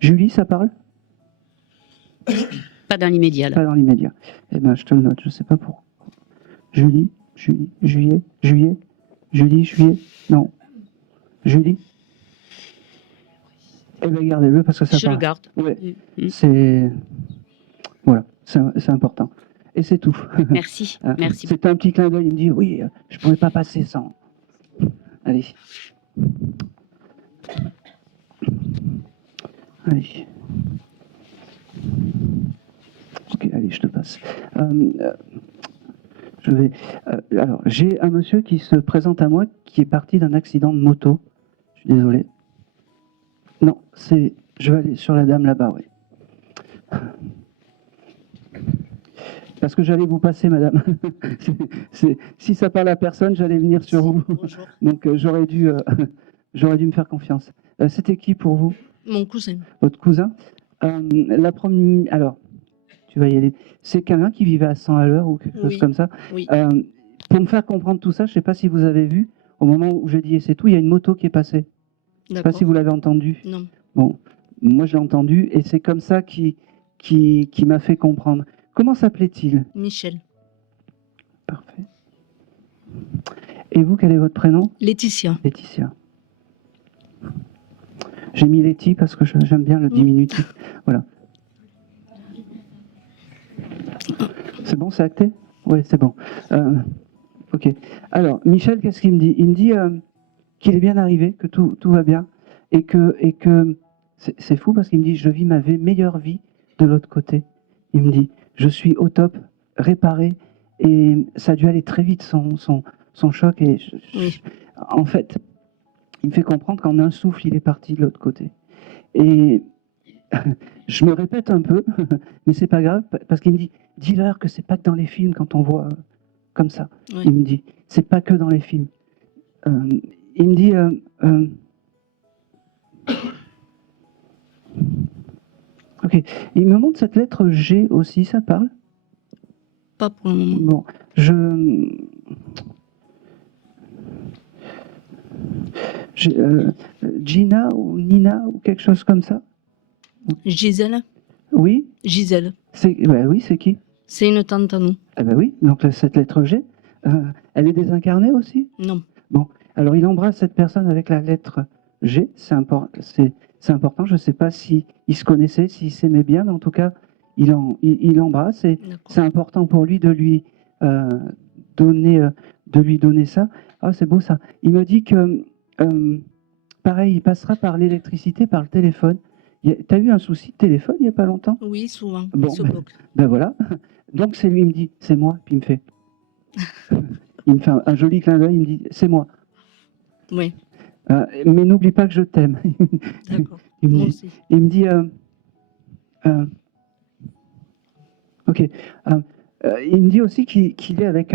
Julie, ça parle? Pas dans l'immédiat, là. Pas dans l'immédiat. Eh ben, je te le note, je sais pas pourquoi. Julie, juillet, non. Julie? Eh ben, gardez-le parce que ça Je le parle. garde. Ouais. C'est... Voilà, c'est important. Et c'est tout. Merci, Hein, merci. c'est un petit clin d'œil, il me dit, oui, je ne pourrais pas passer sans. Allez. Allez. Ok, allez, je te passe. Je vais. Alors, j'ai un monsieur qui se présente à moi qui est parti d'un accident de moto. Je suis désolé. Non, c'est. Je vais aller sur la dame là-bas, oui. Parce que j'allais vous passer, madame. Si ça parle à personne, j'allais venir sur vous. Donc, j'aurais dû me faire confiance. C'était qui pour vous? Mon cousin. Votre cousin? La première. Alors, tu vas y aller. C'est quelqu'un qui vivait à 100 à l'heure ou quelque chose Oui, comme ça. oui. Pour me faire comprendre tout ça, je ne sais pas si vous avez vu, au moment où j'ai dit et c'est tout, il y a une moto qui est passée. Je ne sais pas si vous l'avez entendu. Non. Bon, moi je l'ai entendu et c'est comme ça qui m'a fait comprendre. Comment s'appelait-il? Michel. Parfait. Et vous, quel est votre prénom? Laetitia. Laetitia. J'ai mis Letty parce que j'aime bien le diminutif. Voilà. C'est bon, c'est acté? Oui, c'est bon. Ok. Alors, Michel, qu'est-ce qu'il me dit? Il me dit qu'il est bien arrivé, que tout va bien, et que c'est fou parce qu'il me dit je vis ma meilleure vie de l'autre côté. Il me dit je suis au top, réparé, et ça a dû aller très vite son choc. Et en fait, il me fait comprendre qu'en un souffle, il est parti de l'autre côté. Et je me répète un peu, mais c'est pas grave, parce qu'il me dit dis-leur que c'est pas que dans les films quand on voit comme ça. Oui. Il me dit c'est pas que dans les films. Il me dit ok. Il me montre cette lettre G aussi, ça parle? Pas pour le moment. Bon, Gina ou Nina ou quelque chose comme ça? Gisèle. Oui? Gisèle. Oui, c'est qui? C'est une tante à nous. Ah ben oui, donc cette lettre G, elle est désincarnée aussi? Non. Bon, alors il embrasse cette personne avec la lettre G, c'est important, je ne sais pas s'il se connaissait, s'il s'aimait bien, mais en tout cas, il embrasse et c'est important pour lui de lui donner ça. Ah, c'est beau ça. Il me dit que, pareil, il passera par l'électricité, par le téléphone. T'as eu un souci de téléphone il n'y a pas longtemps? Oui, souvent. Bon, Il se bloque. ben voilà. Donc c'est lui, il me dit, c'est moi, puis il me fait un joli clin d'œil, il me dit, c'est moi. Oui. Mais n'oublie pas que je t'aime. D'accord. Il me Moi dit, aussi. il me dit ok. Il me dit aussi qu'il est avec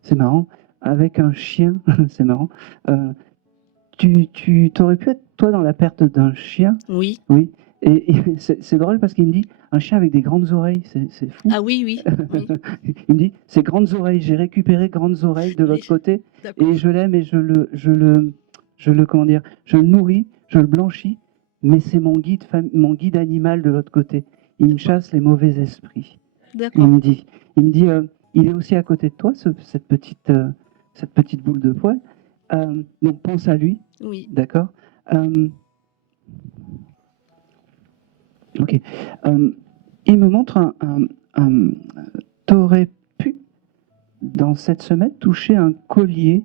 c'est marrant, avec un chien. C'est marrant. Tu t'aurais pu être toi dans la perte d'un chien. Oui. Oui. Et c'est drôle parce qu'il me dit un chien avec des grandes oreilles. C'est fou. Ah oui, oui. Oui. Il me dit c'est grandes oreilles. J'ai récupéré grandes oreilles de l'autre côté D'accord. et je l'aime et comment dire, je le nourris, je le blanchis, mais c'est mon guide animal de l'autre côté. Il me chasse les mauvais esprits. Il D'accord. me dit, il est aussi à côté de toi, cette petite boule de poil. Donc pense à lui, Oui. d'accord. Ok. Il me montre t'aurais pu dans cette semaine toucher un collier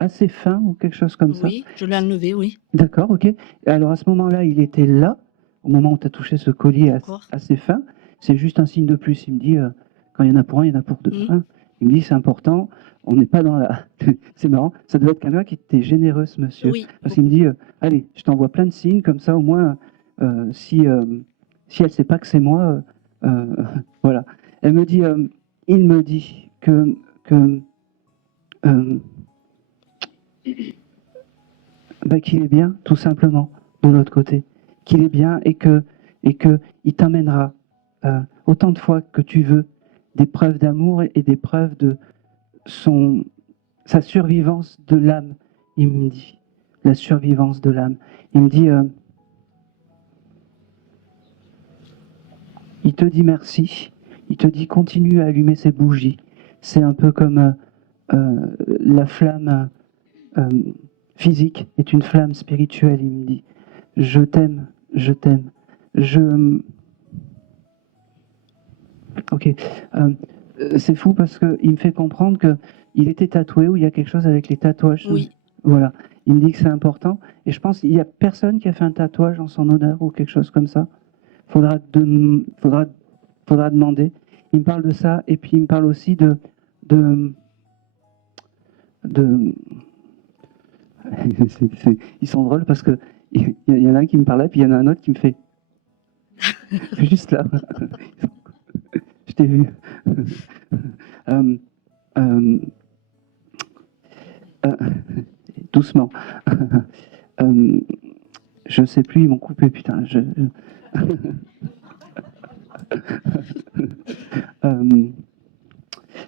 assez fin ou quelque chose comme ça. Oui, je l'ai enlevé, oui. D'accord, ok. Alors à ce moment-là, il était là, au moment où tu as touché ce collier D'accord. assez fin. C'est juste un signe de plus. Il me dit, quand il y en a pour un, il y en a pour deux. Hein. Il me dit, c'est important, on n'est pas dans la... C'est marrant, ça doit être quelqu'un qui était généreux, ce monsieur. Oui. Parce qu'il me dit, allez, je t'envoie plein de signes, comme ça au moins, si elle ne sait pas que c'est moi, voilà. Il me dit que qu'il est bien, tout simplement, de l'autre côté. Qu'il est bien et que il t'amènera autant de fois que tu veux des preuves d'amour et des preuves de sa survivance de l'âme, il me dit. La survivance de l'âme. Il me dit, il te dit merci, il te dit continue à allumer ces bougies. C'est un peu comme la flamme physique est une flamme spirituelle, il me dit. Je t'aime, je t'aime. Ok. C'est fou parce qu'il me fait comprendre qu'il était tatoué ou il y a quelque chose avec les tatouages. Oui. Voilà. Il me dit que c'est important. Et je pense qu'il n'y a personne qui a fait un tatouage en son honneur ou quelque chose comme ça. Faudra demander. Il me parle de ça et puis il me parle aussi Ils sont drôles parce que il y en a un qui me parle là, puis il y en a un autre qui me fait juste là. Je t'ai vu. Doucement. Je sais plus, ils m'ont coupé, putain.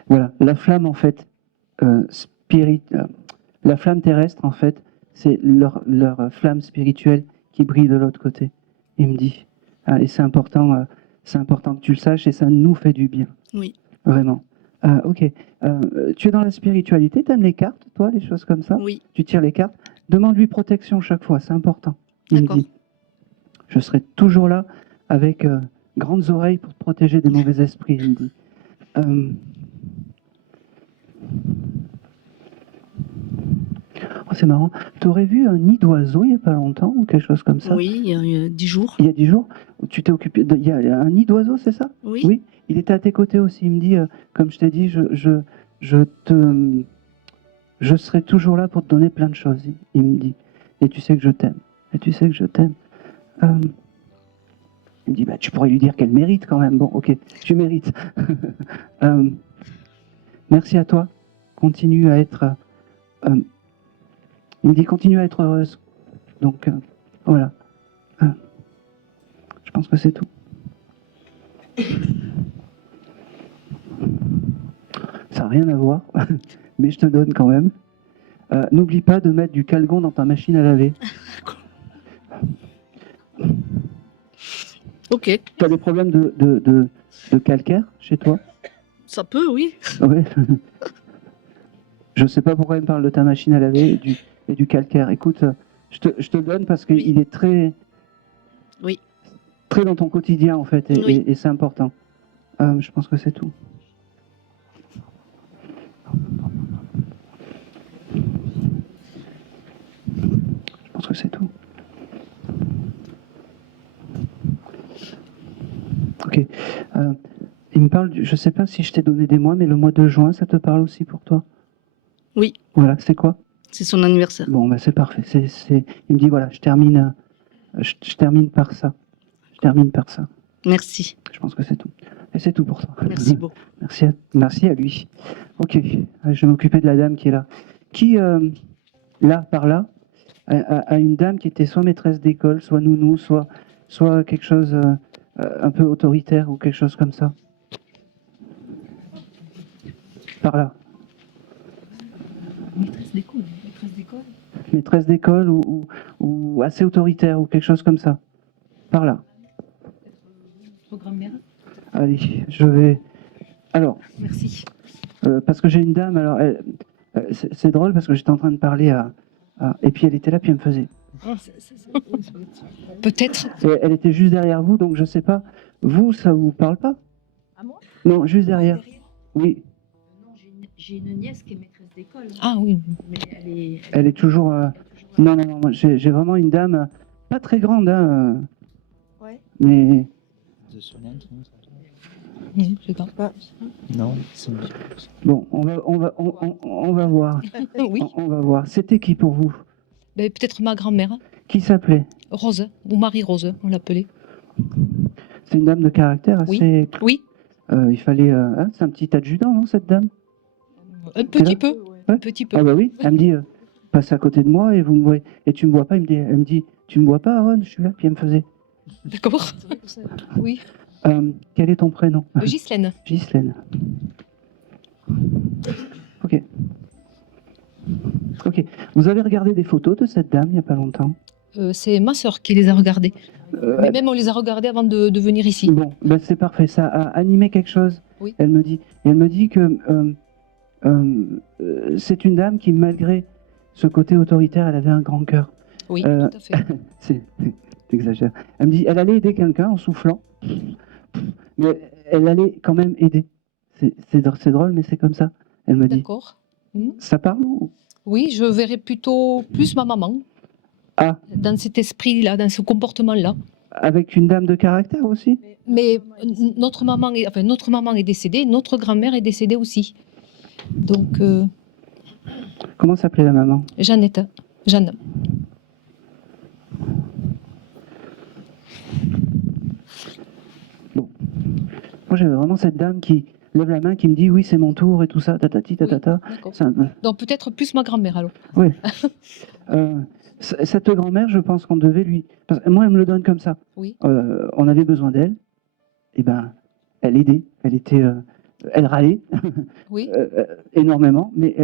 Voilà, la flamme en fait, la flamme terrestre en fait, c'est leur flamme spirituelle qui brille de l'autre côté. Il me dit, et c'est important que tu le saches et ça nous fait du bien. Oui. Vraiment. Ok. Tu es dans la spiritualité, tu aimes les cartes, toi, les choses comme ça? Oui. Tu tires les cartes. Demande-lui protection chaque fois, c'est important. Il me dit, je serai toujours là avec grandes oreilles pour te protéger des mauvais esprits, il me dit. Oh, c'est marrant. Tu aurais vu un nid d'oiseau il n'y a pas longtemps ou quelque chose comme ça? Oui, il y a 10 jours. Il y a 10 jours? Tu t'es occupé il y a un nid d'oiseau, c'est ça? Oui. Oui. Il était à tes côtés aussi. Il me dit, comme je t'ai dit, je serai toujours là pour te donner plein de choses. Il me dit, et tu sais que je t'aime. Et tu sais que je t'aime. Il me dit, bah, tu pourrais lui dire qu'elle mérite quand même. Bon, ok, tu mérites. Merci à toi. Continue à être... il me dit, continue à être heureuse. Donc, voilà. Je pense que c'est tout. Ça n'a rien à voir, mais je te donne quand même. N'oublie pas de mettre du calgon dans ta machine à laver. Ok. Tu as des problèmes de calcaire chez toi? Ça peut, oui. Ouais. Je ne sais pas pourquoi il me parle de ta machine à laver et du calcaire. Écoute, je te le donne parce qu'il est très, très dans ton quotidien en fait, et c'est important. Je pense que c'est tout. Je pense que c'est tout. Ok. Il me parle, je ne sais pas si je t'ai donné des mois, mais le mois de juin, ça te parle aussi pour toi? Oui. Voilà, c'est quoi? C'est son anniversaire. Bon, bah, c'est parfait. Il me dit, voilà, je termine par ça. Je termine par ça. Merci. Je pense que c'est tout. Et c'est tout pour toi. Merci beaucoup. Merci à lui. Ok, je vais m'occuper de la dame qui est là. Qui, là, par là, a une dame qui était soit maîtresse d'école, soit nounou, soit quelque chose un peu autoritaire ou quelque chose comme ça. Par là. Maîtresse d'école. Maîtresse d'école ou assez autoritaire ou quelque chose comme ça. Par là. Grand-mère. Allez, je vais... Alors, Merci. parce que j'ai une dame, alors c'est drôle parce que j'étais en train de parler et puis elle était là, puis elle me faisait. Peut-être. Et elle était juste derrière vous, donc je sais pas. Vous, ça vous parle pas? À moi? Non, juste derrière. Oui, Non, j'ai une nièce qui est maîtresse d'école. Ah oui. Mais elle est toujours... Non, moi, j'ai vraiment une dame pas très grande, hein, Ouais. mais... Je parle pas. Non, Bon, on va voir. Oui. On va voir. C'était qui pour vous? Ben, peut-être ma grand-mère, Qui s'appelait? Rose, ou Marie-Rose, on l'appelait. C'est une dame de caractère assez... Oui, Il fallait... hein, c'est un petit adjudant, non, cette dame? un petit là peu. Ouais. Un petit peu. Ah bah oui, elle me dit, passe à côté de moi et vous me voyez. Et tu me vois pas, elle me dit, tu me vois pas, Aaron, je suis là, puis elle me faisait. D'accord. Oui. Quel est ton prénom? Ghislaine. Ghislaine. Ok. Ok. Vous avez regardé des photos de cette dame il n'y a pas longtemps? C'est ma sœur qui les a regardées. Euh, Mais même on les a regardées avant de venir ici. Bon, ben c'est parfait. Ça a animé quelque chose. Oui. Elle me dit. Et elle me dit que c'est une dame qui, malgré ce côté autoritaire, elle avait un grand cœur. Oui, tout à fait. C'est exagère. Elle me dit, elle allait aider quelqu'un en soufflant, mais elle allait quand même aider. C'est drôle, mais c'est comme ça. Elle me dit. D'accord. Ça parle ou... Oui, je verrais plutôt plus ma maman. Ah. Dans cet esprit-là, dans ce comportement-là. Avec une dame de caractère aussi? Mais notre maman est décédée, notre grand-mère est décédée aussi. Donc, Comment s'appelait la maman? Jeanne. Moi, j'avais vraiment cette dame qui lève la main, qui me dit oui, c'est mon tour et tout ça, tatati, tatata. D'accord. C'est un- Donc peut-être plus ma grand-mère alors. Oui. Cette grand-mère, je pense qu'on devait lui. Parce que moi, elle me le donne comme ça. Oui. On avait besoin d'elle. Et ben, elle aidait. Elle était. Elle râlait. Oui. Énormément, mais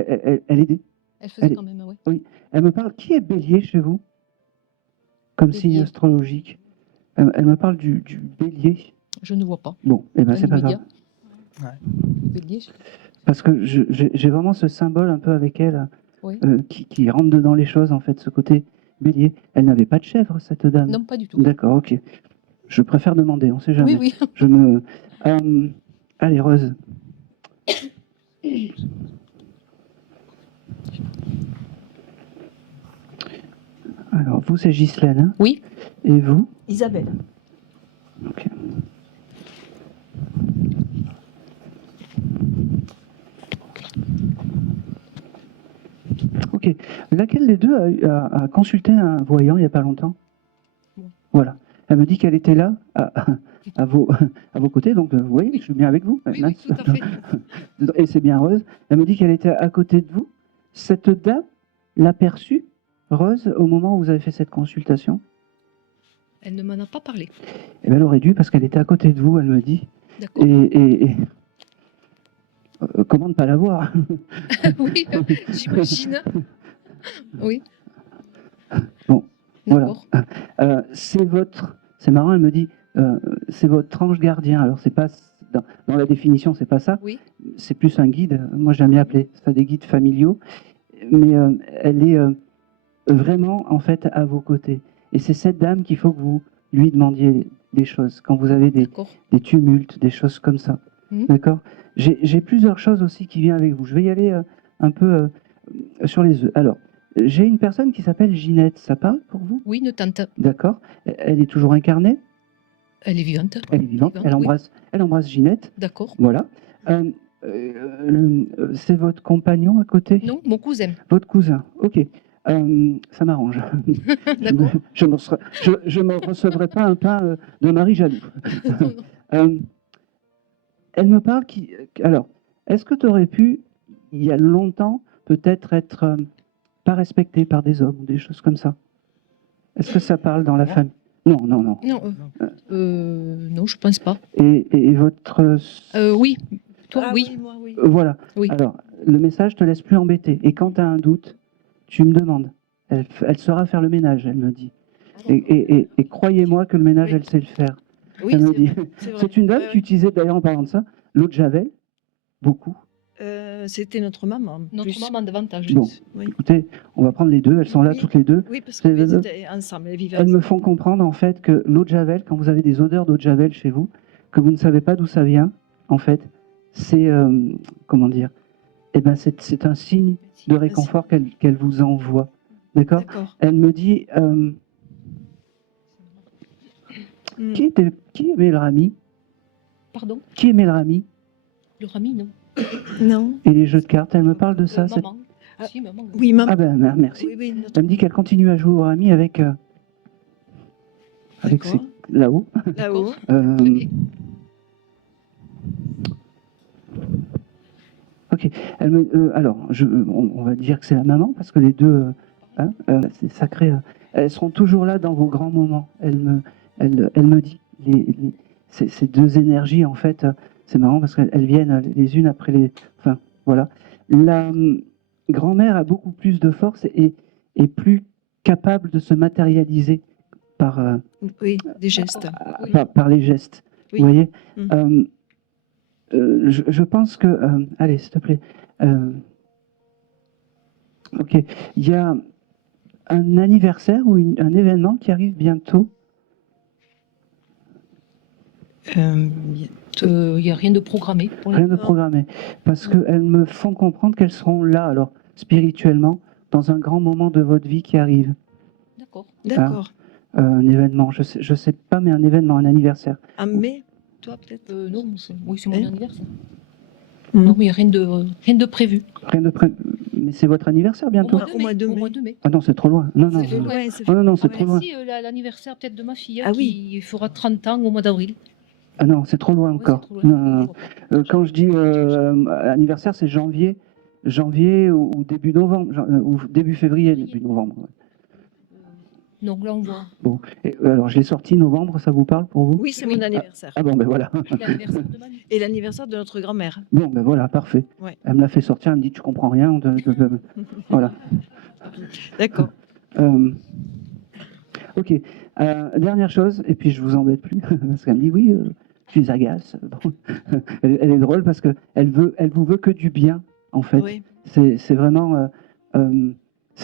elle aidait. Elle faisait elle- quand même, oui. Oui. Elle me parle. Qui est Bélier chez vous? Comme signe Bélier. astrologique. Elle me parle du Bélier. Je ne vois pas. Bon, et ben Dans c'est pas grave. l'immédiat. Bélier, Parce que j'ai vraiment ce symbole un peu avec elle, Oui. qui rentre dedans les choses, en fait, ce côté bélier. Elle n'avait pas de chèvre, cette dame? Non, pas du tout. D'accord, ok. Je préfère demander, on sait jamais. Oui, oui. Je me... allez, Rose. Alors, vous, c'est Ghislaine, hein? Oui. Et vous? Isabelle. Ok. Ok. Laquelle des deux a consulté un voyant il n'y a pas longtemps? Voilà. Elle me dit qu'elle était là, à vos côtés, donc vous voyez, je suis bien avec vous. Oui, oui, tout à fait. Et c'est bien Rose. Elle me dit qu'elle était à côté de vous. Cette dame l'a perçue, Rose, au moment où vous avez fait cette consultation? Elle ne m'en a pas parlé. Eh bien, elle aurait dû, parce qu'elle était à côté de vous, elle me dit. D'accord. Et comment ne pas la voir? Oui, j'imagine. Oui. Bon, voilà. D'accord. C'est marrant, elle me dit, c'est votre ange gardien. Alors, c'est pas, dans la définition, c'est pas ça. Oui. C'est plus un guide. Moi, j'aime bien appeler ça des guides familiaux. Mais elle est vraiment, en fait, à vos côtés. Et c'est cette dame qu'il faut que vous lui demandiez des choses. Quand vous avez des tumultes, des choses comme ça. Mhm. D'accord? J'ai plusieurs choses aussi qui viennent avec vous. Je vais y aller un peu sur les œufs. Alors, j'ai une personne qui s'appelle Ginette. Ça parle pour vous? Oui, une tante. D'accord. Elle est toujours incarnée? Elle est vivante. Elle est vivante. Elle oui. embrasse Ginette. D'accord. Voilà. c'est votre compagnon à côté? Non, mon cousin. Votre cousin, ok. Ça m'arrange. D'accord. Je me recevrai pas un pain de mari jaloux. Elle me parle alors, est-ce que tu aurais pu, il y a longtemps, peut-être être pas respecté par des hommes ou des choses comme ça? Est-ce que ça parle dans la famille? Non, non, non. Non, non, je pense pas. Et votre... Oui, toi, Ah oui. moi, oui. Voilà. Oui. Alors, le message te laisse plus embêter. Et quand tu as un doute, tu me demandes. Elle saura faire le ménage, elle me dit. Et croyez-moi que le ménage, Oui. elle sait le faire. Oui, Elle me c'est dit. vrai, c'est vrai. C'est une dame Ouais, qui utilisait, d'ailleurs, en parlant de ça, l'eau de Javel, beaucoup. C'était notre maman. Notre plus. maman davantage. Bon, Oui. écoutez, on va prendre les deux. Elles sont là Oui. toutes les deux. Oui, parce C'est- qu'elles étaient ensemble, elles vivaient Elles me ensemble. font comprendre, en fait, que l'eau de Javel, quand vous avez des odeurs d'eau de Javel chez vous, que vous ne savez pas d'où ça vient, en fait, c'est, comment dire, eh ben, c'est un signe de réconfort qu'elle vous envoie. D'accord? D'accord. Elle me dit, Mm. qui aimait le rami? Pardon? Qui aimait le rami Le rami, non. Non. et les jeux de cartes? Elle me parle de ça. cette- Maman. Ah, Si, maman. Oui, maman. Ah ben, merci. Oui, oui, notre... Elle me dit qu'elle continue à jouer au rami avec ses... D'accord. là-haut. Là-haut. Euh, Très bien. Ok. Elle me, alors, on va dire que c'est la maman parce que les deux, c'est sacré. Elles seront toujours là dans vos grands moments. Elle me dit ces deux énergies en fait. C'est marrant parce qu'elles viennent les unes après les. Enfin, voilà. La grand-mère a beaucoup plus de force et est plus capable de se matérialiser par Oui, des gestes. par les gestes. Oui. Vous voyez. Mm. Je pense que... allez, s'il te plaît. Ok. Il y a un anniversaire ou un événement qui arrive bientôt. Il n'y a rien de programmé. Pour Rien de Non. programmé. Parce qu'elles me font comprendre qu'elles seront là, alors, spirituellement, dans un grand moment de votre vie qui arrive. D'accord. D'accord. Un événement, je sais pas, mais un événement, un anniversaire. En mai, toi peut-être? Non, oui, c'est mon Hein? anniversaire. Mm. Non, mais il n'y a rien de prévu. Rien de près. Mais c'est votre anniversaire bientôt? Au mois de Au mai. mois de mai. Ah non, c'est trop loin. Non, non, C'est non. loin. Ouais, c'est Oh, non, non, c'est Ouais. trop loin. Si, l'anniversaire peut-être de ma fille Ah qui fera 30 ans au mois d'avril. Ah non, c'est trop loin Ouais, encore. c'est trop loin. Non, non, non. Quand je dis anniversaire, c'est janvier ou début novembre, ou début février, début novembre. Ouais. Donc là, on voit Bon, alors je l'ai sorti novembre, ça vous parle pour vous? Oui, c'est mon anniversaire. Ah bon, ben voilà. l'anniversaire de mamie. Et l'anniversaire de notre grand-mère. Bon, ben voilà, parfait. Ouais. Elle me l'a fait sortir, elle me dit tu comprends rien. Voilà. D'accord. Ok. Dernière chose, et puis je vous embête plus, parce qu'elle me dit oui, tu les agaces. Bon. Elle est drôle parce que elle vous veut que du bien, en fait. Oui. C'est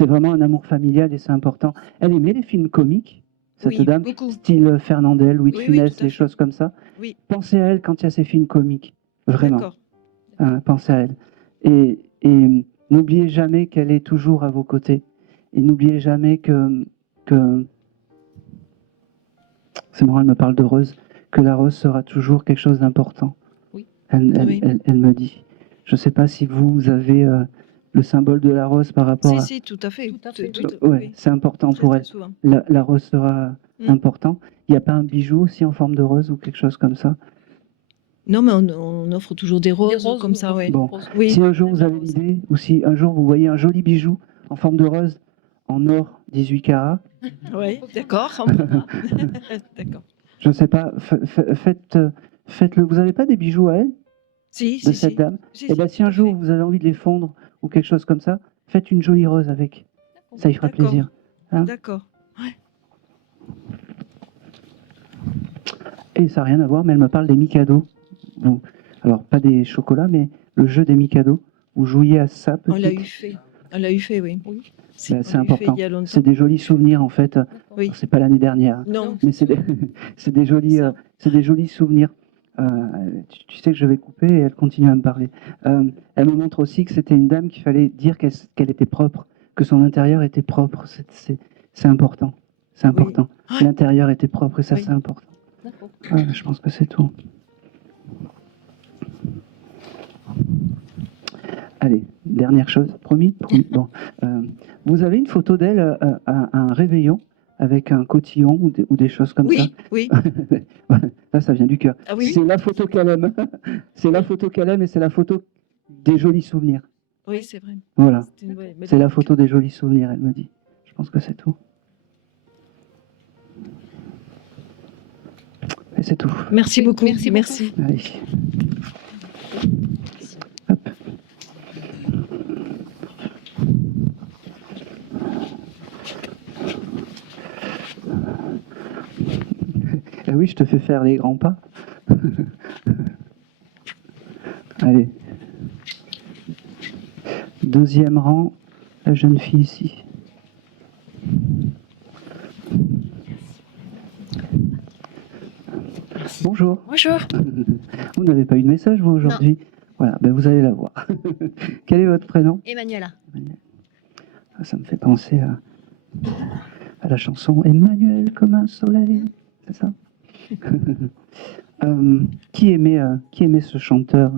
vraiment un amour familial et c'est important. Elle aimait les films comiques, cette Oui, dame, beaucoup. style Fernandel, Louis de Oui, oui, Funès, tout à les fait. choses comme ça. Oui. Pensez à elle quand il y a ces films comiques, vraiment. D'accord. Pensez à elle. Et n'oubliez jamais qu'elle est toujours à vos côtés. Et n'oubliez jamais que c'est marrant, elle me parle de Rose, que la rose sera toujours quelque chose d'important. Oui. Oui. Elle me dit. Je ne sais pas si vous avez le symbole de la rose par rapport Si, à... si, tout à fait. Tout à fait, Ouais, oui. c'est important Très, pour très elle. souvent. La rose sera Mm. important. Il n'y a pas un bijou aussi en forme de rose ou quelque chose comme ça? Non, mais on offre toujours des roses, comme ça, ouais. Bon. Oui. Si un jour vous avez l'idée, ou si un jour vous voyez un joli bijou en forme de rose en or 18 carats, Oui, d'accord. on verra. D'accord. je ne sais pas, faites-le. Vous n'avez pas des bijoux à elle, Si, de si, cette si. dame? Si, Eh bien, si un tout à jour fait. vous avez envie de les fondre ou quelque chose comme ça, faites une jolie rose avec. Ça y fera D'accord. plaisir. Hein? D'accord. Et ça n'a rien à voir, mais elle me parle des Mikado. Bon, alors, pas des chocolats, mais le jeu des Mikado. Vous jouiez à ça, On l'a petite? eu fait. On l'a eu fait, oui. Ben, On c'est l'a eu fait important. il y a longtemps. C'est des jolis souvenirs, en fait. Oui. C'est pas l'année dernière, Non. mais c'est des jolis souvenirs. Tu sais que je vais couper et elle continue à me parler. Elle me montre aussi que c'était une dame qu'il fallait dire qu'elle était propre, que son intérieur était propre. C'est important. C'est important. Ouais. L'intérieur était propre et ça, Oui. c'est important. D'accord. Je pense que c'est tout. Allez, dernière chose, promis, promis. Bon, vous avez une photo d'elle à un réveillon avec un cotillon ou des choses comme ça? Oui. Là, ça vient du cœur. Ah oui? C'est la photo qu'elle aime. C'est la photo qu'elle aime et c'est la photo des jolis souvenirs. Oui, c'est vrai. Voilà, Ouais, mais- c'est la photo des jolis souvenirs, elle me dit. Je pense que c'est tout. Et c'est tout. Merci beaucoup. Merci beaucoup. Merci. Allez. Hop. Eh oui, je te fais faire les grands pas. Allez. Deuxième rang, la jeune fille ici. Bonjour. Bonjour. Vous n'avez pas eu de message, vous, aujourd'hui? Voilà, ben vous allez la voir. Quel est votre prénom? Emmanuela. Ah, ça me fait penser à la chanson Emmanuel comme un soleil. C'est ça? Qui aimait ce chanteur?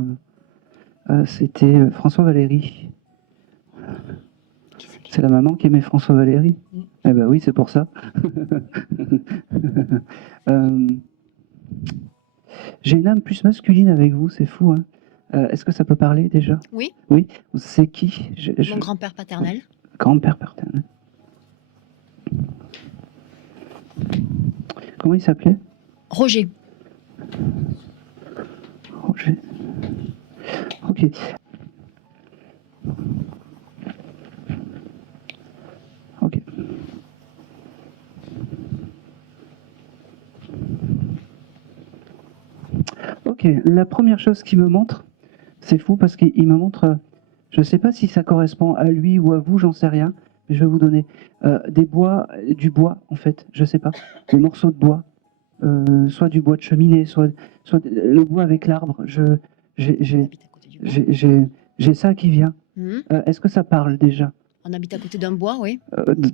C'était François Valéry. C'est la maman qui aimait François Valéry? Eh ben oui, c'est pour ça. J'ai une âme plus masculine avec vous, c'est fou, hein. Est-ce que ça peut parler déjà? Oui. Oui. C'est qui? Mon grand-père paternel. Grand-père paternel. Comment il s'appelait? Roger. Roger. Ok. Ok. Ok, la première chose qu'il me montre, c'est fou parce qu'il me montre, je ne sais pas si ça correspond à lui ou à vous, j'en sais rien, mais je vais vous donner du bois en fait, je ne sais pas, des morceaux de bois, soit du bois de cheminée, soit le bois avec l'arbre. J'ai ça qui vient. Est-ce que ça parle déjà? On habite à côté d'un bois, oui. Euh, d-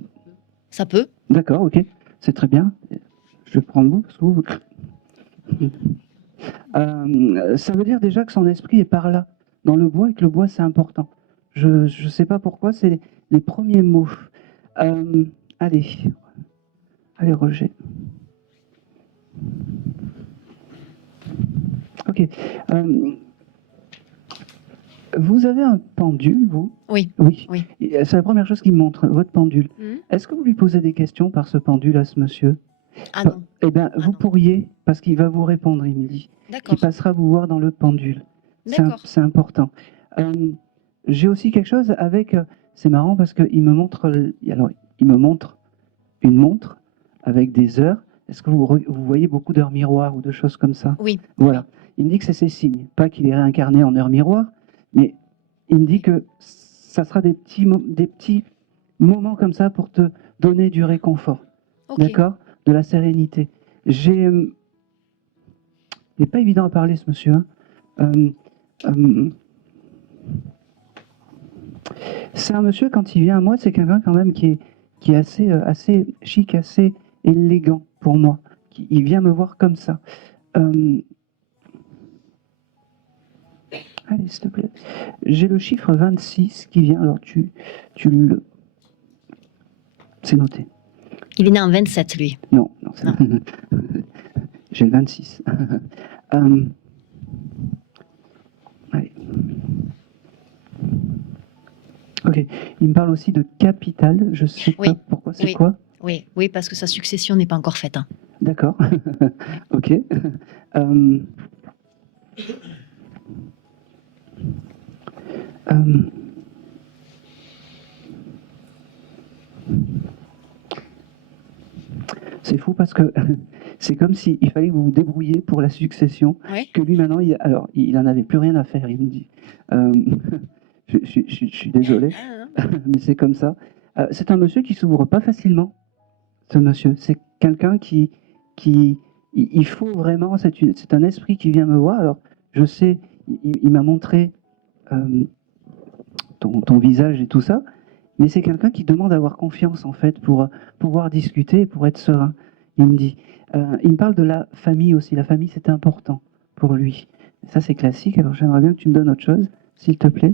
Ça peut. D'accord, ok, c'est très bien. Je vais prendre vous parce que vous. Ça veut dire déjà que son esprit est par là, dans le bois, et que le bois c'est important. Je ne sais pas pourquoi, c'est les premiers mots. Allez, Roger. Ok. Vous avez un pendule, vous? Oui. Oui. Oui. C'est la première chose qu'il me montre, votre pendule. Mhm. Est-ce que vous lui posez des questions par ce pendule à ce monsieur? Ah non. Eh bien, vous non. pourriez, parce qu'il va vous répondre, il me dit. D'accord. Il passera vous voir dans le pendule. D'accord. C'est important. J'ai aussi quelque chose avec. C'est marrant parce qu'il me montre. Alors, il me montre une montre avec des heures. Est-ce que vous voyez beaucoup d'heures miroirs ou de choses comme ça? Oui. Voilà. Il me dit que c'est ses signes. Pas qu'il est réincarné en heure miroir, mais il me dit que ça sera des petits moments comme ça pour te donner du réconfort. Ok. D'accord? De la sérénité. Il n'est pas évident à parler, ce monsieur. Hein. C'est un monsieur, quand il vient à moi, c'est quelqu'un quand même qui est assez chic, assez élégant pour moi. Il vient me voir comme ça. Allez, s'il te plaît. J'ai le chiffre 26 qui vient, alors tu le... C'est noté. Il est né en 27, lui. Non, c'est... J'ai le 26. Allez. Ok. Il me parle aussi de capital. Je sais Oui. pas pourquoi. C'est Oui. quoi? Oui, parce que sa succession n'est pas encore faite. Hein. D'accord. Ok. C'est fou parce que c'est comme s'il fallait que vous vous débrouilliez pour la succession. Oui. Que lui maintenant, il en avait plus rien à faire. Il me dit. Je suis désolé, mais c'est comme ça. C'est un monsieur qui s'ouvre pas facilement. Ce monsieur, c'est quelqu'un qui il faut vraiment. C'est un esprit qui vient me voir. Alors, je sais, il m'a montré ton visage et tout ça, mais c'est quelqu'un qui demande à avoir confiance en fait pour pouvoir discuter, pour être serein. Il me dit, il me parle de la famille aussi. La famille, c'est important pour lui. Ça, c'est classique. Alors, j'aimerais bien que tu me donnes autre chose, s'il te plaît.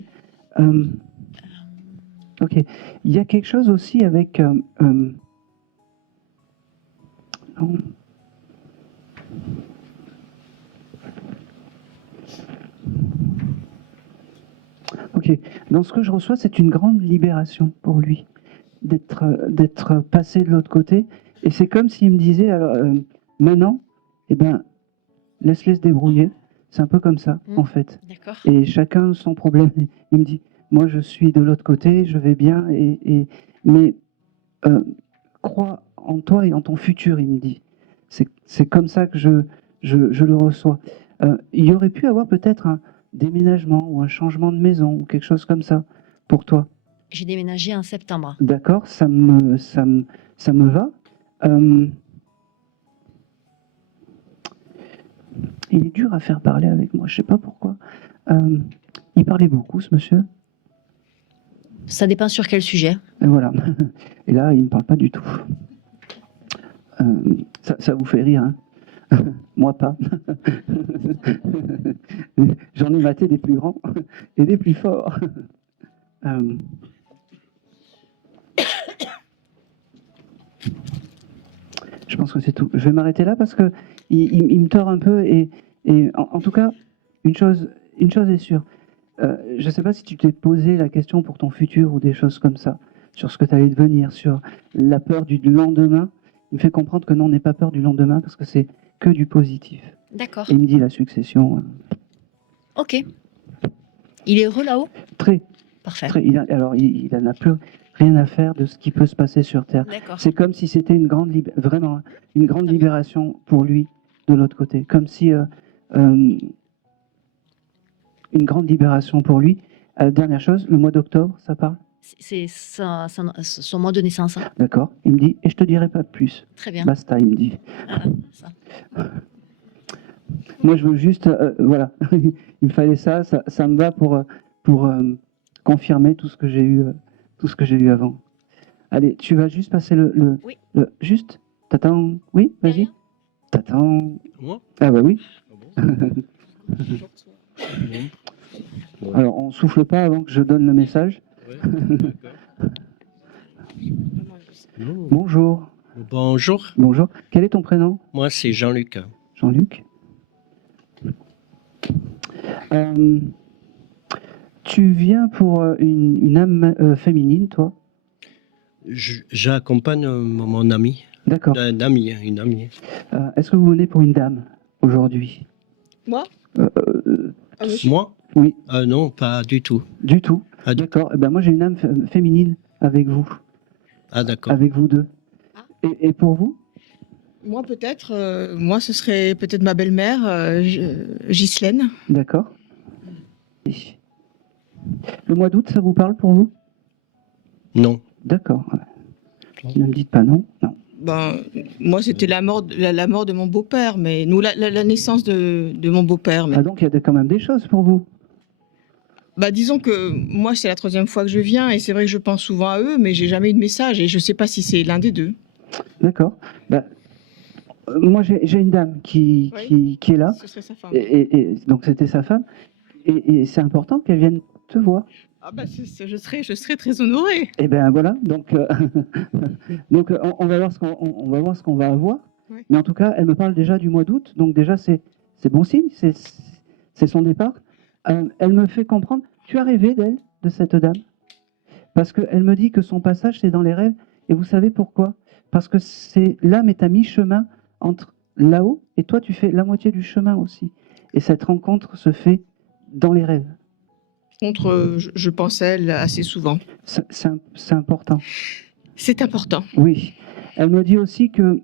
Ok. Il y a quelque chose aussi avec... non. Ok. Dans ce que je reçois, c'est une grande libération pour lui d'être passé de l'autre côté. Et c'est comme s'il me disait, alors, maintenant, eh ben, laisse-les se débrouiller. C'est un peu comme ça, en fait. D'accord. Et chacun son problème. Il me dit, moi, je suis de l'autre côté, je vais bien, mais crois en toi et en ton futur, il me dit. C'est comme ça que je le reçois. Il y aurait pu avoir peut-être un déménagement ou un changement de maison ou quelque chose comme ça pour toi. J'ai déménagé en septembre. D'accord, ça me va. Il est dur à faire parler avec moi, je sais pas pourquoi. Il parlait beaucoup, ce monsieur. Ça dépend sur quel sujet. Et voilà. Et là, il ne parle pas du tout. Ça vous fait rire, hein? Moi pas. J'en ai maté des plus grands et des plus forts. Je pense que c'est tout. Je vais m'arrêter là parce que il me tord un peu et en tout cas, une chose est sûre. Je ne sais pas si tu t'es posé la question pour ton futur ou des choses comme ça, sur ce que tu allais devenir, sur la peur du lendemain. Il me fait comprendre que non, n'aie pas peur du lendemain parce que c'est que du positif. D'accord. Et il me dit la succession. Ok. Il est heureux là-haut? Très. Parfait. Il n'en a plus rien à faire de ce qui peut se passer sur Terre. D'accord. C'est comme si c'était une grande vraiment une grande libération pour lui de l'autre côté. Comme si une grande libération pour lui. Dernière chose, le mois d'octobre, ça parle? C'est son mois de naissance. Hein. D'accord. Il me dit, et je te dirai pas plus. Très bien. Basta, il me dit. Ah, ça. Moi, je veux juste, voilà, il me fallait ça me va pour confirmer tout ce que j'ai eu avant. Allez, tu vas juste passer Oui. juste, t'attends, oui, vas-y, t'attends. Moi? Ah bah oui. Ah bon. Alors, on souffle pas avant que je donne le message. Ouais, Bonjour. Bonjour, Bonjour. Quel est ton prénom? moi c'est Jean-Luc. Jean-Luc. Tu viens pour une âme féminine, toi? J'accompagne mon ami. D'accord. Une amie. Est-ce que vous venez pour une dame aujourd'hui? Moi Moi? Oui. Non, pas du tout. Du tout. Ah, D'accord. Eh ben moi j'ai une âme féminine avec vous, Ah d'accord. avec vous deux. Et pour vous? Moi peut-être, moi ce serait peut-être ma belle-mère, Ghislaine. D'accord. Le mois d'août, ça vous parle pour vous? Non. D'accord. Ne me dites pas non. Non. Ben, moi c'était la mort de mon beau-père, mais nous la naissance de mon beau-père. Mais... Ah donc il y a quand même des choses pour vous. Bah disons que moi c'est la 3e fois que je viens et c'est vrai que je pense souvent à eux, mais j'ai jamais eu de message et je sais pas si c'est l'un des deux. D'accord. Bah, moi j'ai une dame qui est là. Ce serait sa femme. Et donc c'était sa femme. Et c'est important qu'elle vienne te voir. Ah bah je serais très honorée. Et ben voilà. Donc on va voir ce qu'on va avoir. Ouais. Mais en tout cas, elle me parle déjà du mois d'août. Donc déjà c'est bon signe. C'est son départ. Elle me fait comprendre. Tu as rêvé d'elle, de cette dame? Parce qu'elle me dit que son passage c'est dans les rêves. Et vous savez pourquoi? Parce que l'âme est à mi-chemin entre là-haut et toi tu fais la moitié du chemin aussi. Et cette rencontre se fait dans les rêves. Contre, je pense à elle assez souvent. C'est important. C'est important. Oui. Elle me dit aussi que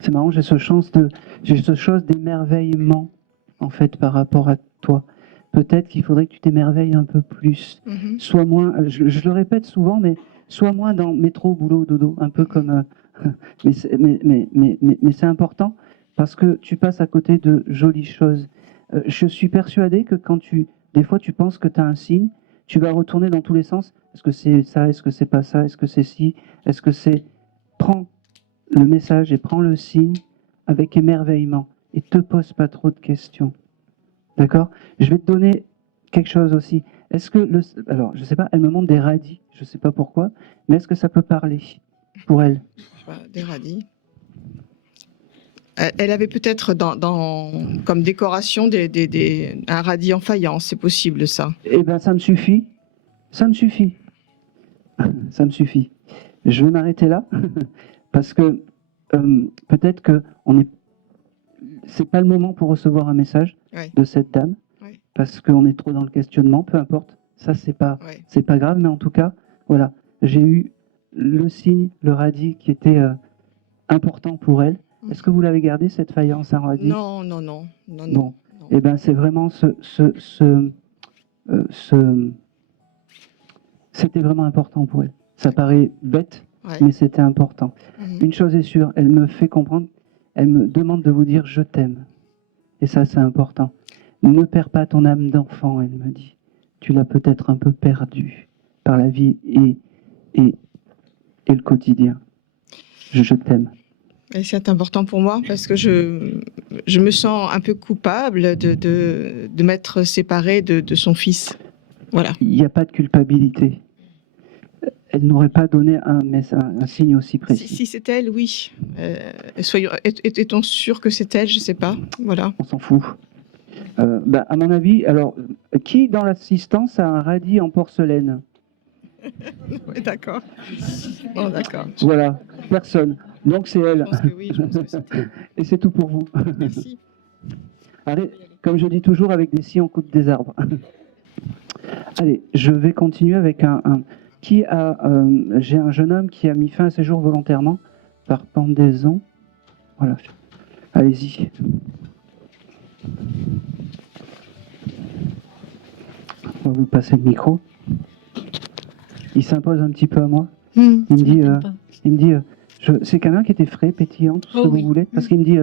c'est marrant, j'ai ce chose d'émerveillement en fait par rapport à toi. Peut-être qu'il faudrait que tu t'émerveilles un peu plus. Sois moins, je le répète souvent, mais sois moins dans métro, boulot, dodo, un peu comme. Mais c'est important parce que tu passes à côté de jolies choses. Je suis persuadé que des fois tu penses que tu as un signe, tu vas retourner dans tous les sens. Est-ce que c'est ça? Est-ce que c'est pas ça? Est-ce que c'est ci? Est-ce que c'est... Prends le message et prends le signe avec émerveillement et te pose pas trop de questions. D'accord? Je vais te donner quelque chose aussi. Est-ce que alors, je sais pas, elle me montre des radis, je sais pas pourquoi, mais est-ce que ça peut parler pour elle? Des radis. Elle avait peut-être comme décoration un radis en faïence, c'est possible ça. Eh ben, ça me suffit. Ça me suffit. Ça me suffit. Je vais m'arrêter là parce que peut-être que c'est pas le moment pour recevoir un message de cette dame parce qu'on est trop dans le questionnement. Peu importe. Ça c'est pas grave, mais en tout cas, voilà, j'ai eu le signe, le radis qui était important pour elle. Est-ce que vous l'avez gardé cette faïence en radis? Non. Bon, eh ben c'est vraiment c'était vraiment important pour elle. Ça paraît bête, mais c'était important. Une chose est sûre, elle me fait comprendre, elle me demande de vous dire je t'aime. Et ça, c'est important. Ne perds pas ton âme d'enfant, elle me dit. Tu l'as peut-être un peu perdue par la vie et le quotidien. Je t'aime. Et c'est important pour moi parce que je me sens un peu coupable de m'être séparée de son fils. Voilà. Il n'y a pas de culpabilité. Elle n'aurait pas donné un signe aussi précis. Si c'est elle, oui. Était-on sûr que c'est elle? Je ne sais pas. Voilà. On s'en fout. À mon avis, alors, qui dans l'assistance a un radis en porcelaine? Oui, d'accord. Bon, d'accord. Voilà, personne. Donc c'est elle. Je pense que oui, je pense que c'est elle. Et c'est tout pour vous. Merci. Allez, comme je dis toujours, avec des scies, on coupe des arbres. Allez, je vais continuer avec j'ai un jeune homme qui a mis fin à ses jours volontairement par pendaison. Voilà. Allez-y. On va vous passer le micro. Il s'impose un petit peu à moi. Il me dit, c'est quelqu'un qui était frais, pétillant, tout ce que vous voulez, parce qu'il me dit,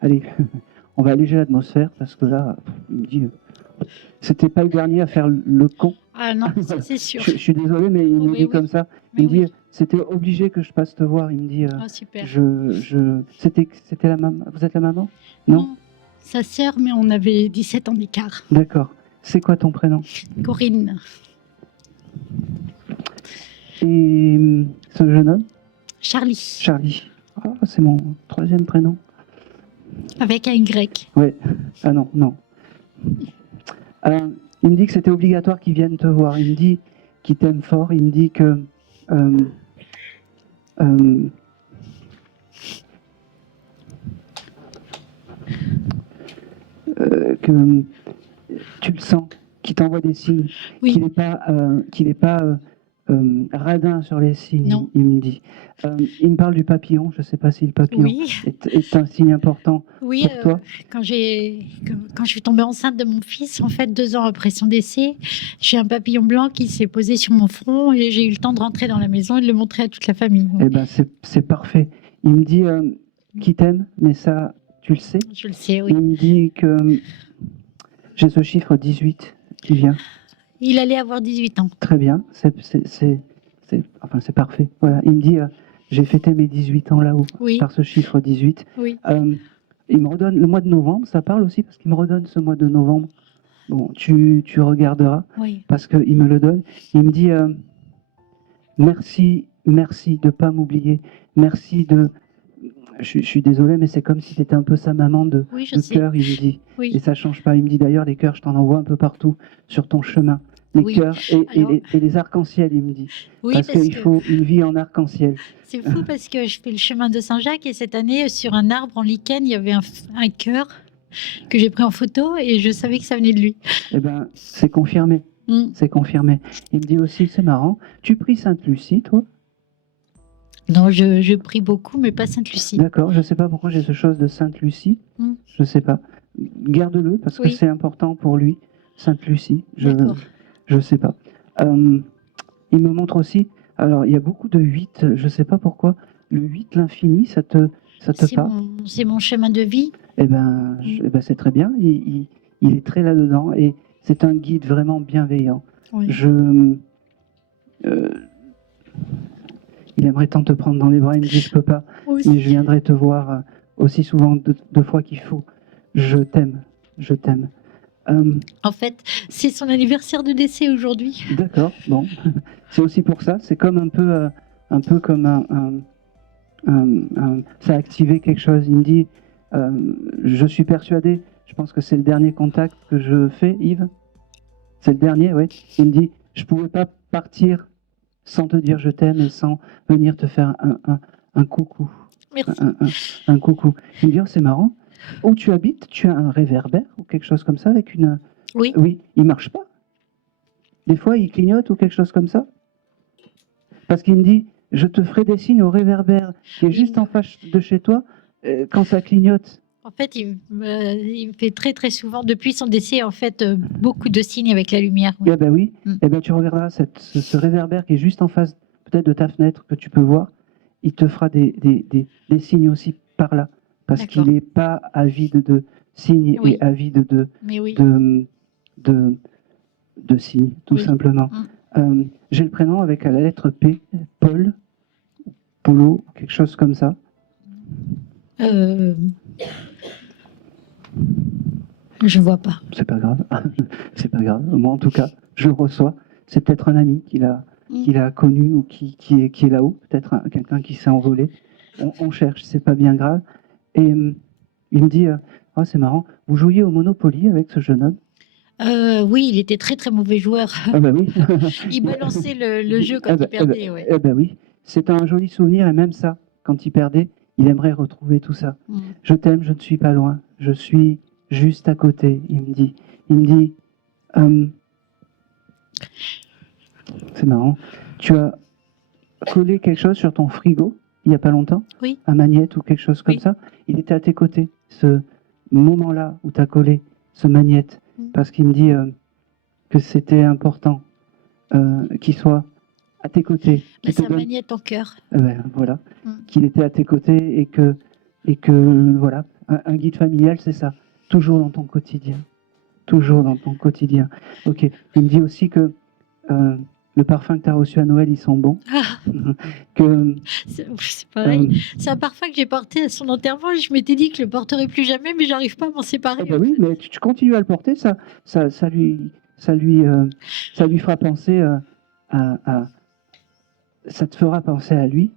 allez, on va alléger l'atmosphère, parce que là, il me dit, c'était pas le dernier à faire le con. Ah non, ça, c'est sûr. Je suis désolé, mais il me dit comme ça. Il me dit, c'était obligé que je passe te voir. Il me dit, super. C'était la maman. Vous êtes la maman? Non, sa sœur, mais on avait 17 ans d'écart. D'accord. C'est quoi ton prénom? Corinne. Et ce jeune homme? Charlie. Charlie. Ah, c'est mon troisième prénom. Avec un Y. Ouais. Ah non. Il me dit que c'était obligatoire qu'il vienne te voir. Il me dit qu'il t'aime fort. Il me dit que tu le sens, qu'il t'envoie des signes, qu'il n'est pas radin sur les signes. Non. Il me dit. Il me parle du papillon. Je ne sais pas si le papillon est un signe important pour toi. Quand je suis tombée enceinte de mon fils, en fait, 2 ans après son décès, j'ai un papillon blanc qui s'est posé sur mon front et j'ai eu le temps de rentrer dans la maison et de le montrer à toute la famille. Eh ben, c'est parfait. Il me dit qu'il t'aime, mais ça, tu le sais. Je le sais, oui. Il me dit que j'ai ce chiffre 18 qui vient. Il allait avoir 18 ans. Très bien, c'est parfait. Voilà. Il me dit, j'ai fêté mes 18 ans là-haut, par ce chiffre 18. Oui. Il me redonne le mois de novembre, ça parle aussi, parce qu'il me redonne ce mois de novembre. Bon, tu regarderas, parce qu'il me le donne. Il me dit, merci de ne pas m'oublier. Merci de... Je suis désolé, mais c'est comme si tu étais un peu sa maman de cœur, il me dit. Et ça ne change pas. Il me dit d'ailleurs, les cœurs, je t'en envoie un peu partout sur ton chemin. Les cœurs et les arcs-en-ciel, il me dit. Parce qu'il faut une vie en arc-en-ciel. C'est fou parce que je fais le chemin de Saint-Jacques et cette année, sur un arbre en lichen, il y avait un cœur que j'ai pris en photo et je savais que ça venait de lui. Eh bien, c'est confirmé. C'est confirmé. Il me dit aussi, c'est marrant, tu pries Sainte-Lucie, toi? Non, je prie beaucoup, mais pas Sainte-Lucie. D'accord, je ne sais pas pourquoi j'ai ce chose de Sainte-Lucie. Je ne sais pas. Garde-le, parce que c'est important pour lui, Sainte-Lucie. Je ne sais pas. Il me montre aussi, alors il y a beaucoup de 8, je ne sais pas pourquoi, le 8, l'infini, ça te parle? C'est mon chemin de vie. Eh ben, c'est très bien, il est très là-dedans, et c'est un guide vraiment bienveillant. Oui. Il aimerait tant te prendre dans les bras, il me dit je peux pas, mais je viendrai te voir aussi souvent, deux fois qu'il faut. Je t'aime, je t'aime. En fait, c'est son anniversaire de décès aujourd'hui. D'accord, bon. C'est aussi pour ça. C'est comme un peu comme ça a activé quelque chose. Il me dit, je suis persuadé, je pense que c'est le dernier contact que je fais, Yves. C'est le dernier, oui. Il me dit, je pouvais pas partir sans te dire je t'aime et sans venir te faire un coucou. Merci. Un coucou. Il me dit, oh, c'est marrant. Où tu habites, tu as un réverbère ou quelque chose comme ça avec une... Oui. Oui, il marche pas. Des fois, il clignote ou quelque chose comme ça. Parce qu'il me dit, je te ferai des signes au réverbère qui est juste en face de chez toi quand ça clignote. En fait, il me fait très très souvent, depuis son décès, en fait, beaucoup de signes avec la lumière. Oui. Eh ben oui, eh ben tu regarderas ce réverbère qui est juste en face peut-être de ta fenêtre que tu peux voir. Il te fera des signes aussi par là. Parce qu'il n'est pas avide de signes et avide de signes, tout simplement. J'ai le prénom avec la lettre P, Paul, Polo, quelque chose comme ça. Je vois pas. C'est pas grave. C'est pas grave. Moi, en tout cas, je le reçois. C'est peut-être un ami qu'il a connu ou qui est là-haut. Peut-être quelqu'un qui s'est envolé. On cherche, c'est pas bien grave. Et il me dit, oh, c'est marrant, vous jouiez au Monopoly avec ce jeune homme? Oui, il était très très mauvais joueur. Ah bah oui. Il balançait le jeu quand il perdait. Ouais. Eh ben oui, c'est un joli souvenir et même ça, quand il perdait, il aimerait retrouver tout ça. Je t'aime, je ne suis pas loin, je suis juste à côté, il me dit. C'est marrant, tu as collé quelque chose sur ton frigo il n'y a pas longtemps? Oui. Un magnète ou quelque chose comme ça? Il était à tes côtés, ce moment-là où tu as collé ce magnète, parce qu'il me dit que c'était important qu'il soit à tes côtés. Ça magnète ton cœur. Voilà, qu'il était à tes côtés et que voilà, un guide familial, c'est ça, toujours dans ton quotidien. Toujours dans ton quotidien. Ok, il me dit aussi que le parfum que tu as reçu à Noël, ils sont bons. C'est pareil. C'est un parfum que j'ai porté à son enterrement et je m'étais dit que je le porterais plus jamais, mais j'arrive pas à m'en séparer. Ah bah oui, mais tu continues à le porter, ça lui fera penser ça te fera penser à lui,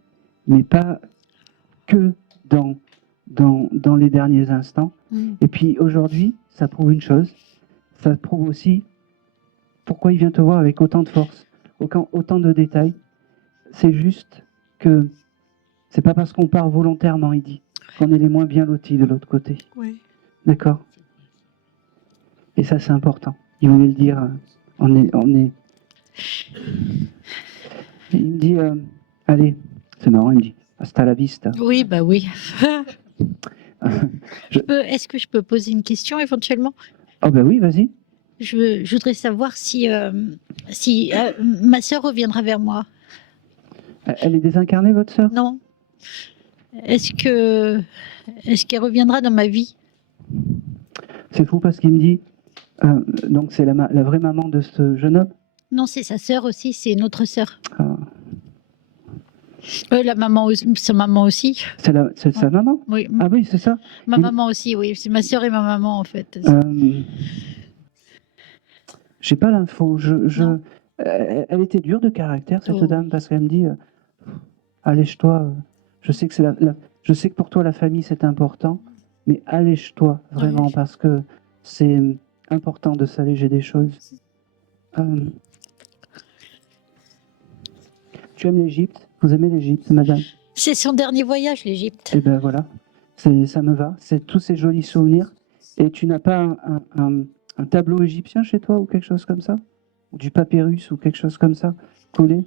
mais pas que dans les derniers instants. Et puis aujourd'hui, ça prouve une chose, ça prouve aussi pourquoi il vient te voir avec autant de force, autant de détails. C'est juste que c'est pas parce qu'on part volontairement, il dit, qu'on est les moins bien lotis de l'autre côté. Oui. D'accord. Et ça, c'est important. Il voulait le dire. On est. Il me dit, allez, c'est marrant, il me dit, hasta la vista. Oui, bah oui. Est-ce que je peux poser une question éventuellement? Ah bah oui, vas-y. Je voudrais savoir si ma sœur reviendra vers moi. Elle est désincarnée, votre sœur? Non. Est-ce qu'elle reviendra dans ma vie? C'est fou parce qu'il me dit, donc c'est la vraie maman de ce jeune homme? Non, c'est sa sœur aussi, c'est notre sœur. La maman, sa maman aussi. C'est sa maman? Oui. Ah oui, c'est ça? Ma maman aussi, oui. C'est ma sœur et ma maman, en fait. J'ai pas l'info. Elle était dure de caractère, cette dame, parce qu'elle me dit, allège-toi. Je sais que je sais que pour toi la famille c'est important, mais allège-toi vraiment parce que c'est important de s'alléger des choses. Tu aimes l'Égypte? Vous aimez l'Égypte, madame? C'est son dernier voyage, l'Égypte. Eh ben voilà, ça me va. C'est tous ces jolis souvenirs. Et tu n'as pas un tableau égyptien chez toi ou quelque chose comme ça? Ou du papyrus ou quelque chose comme ça collé?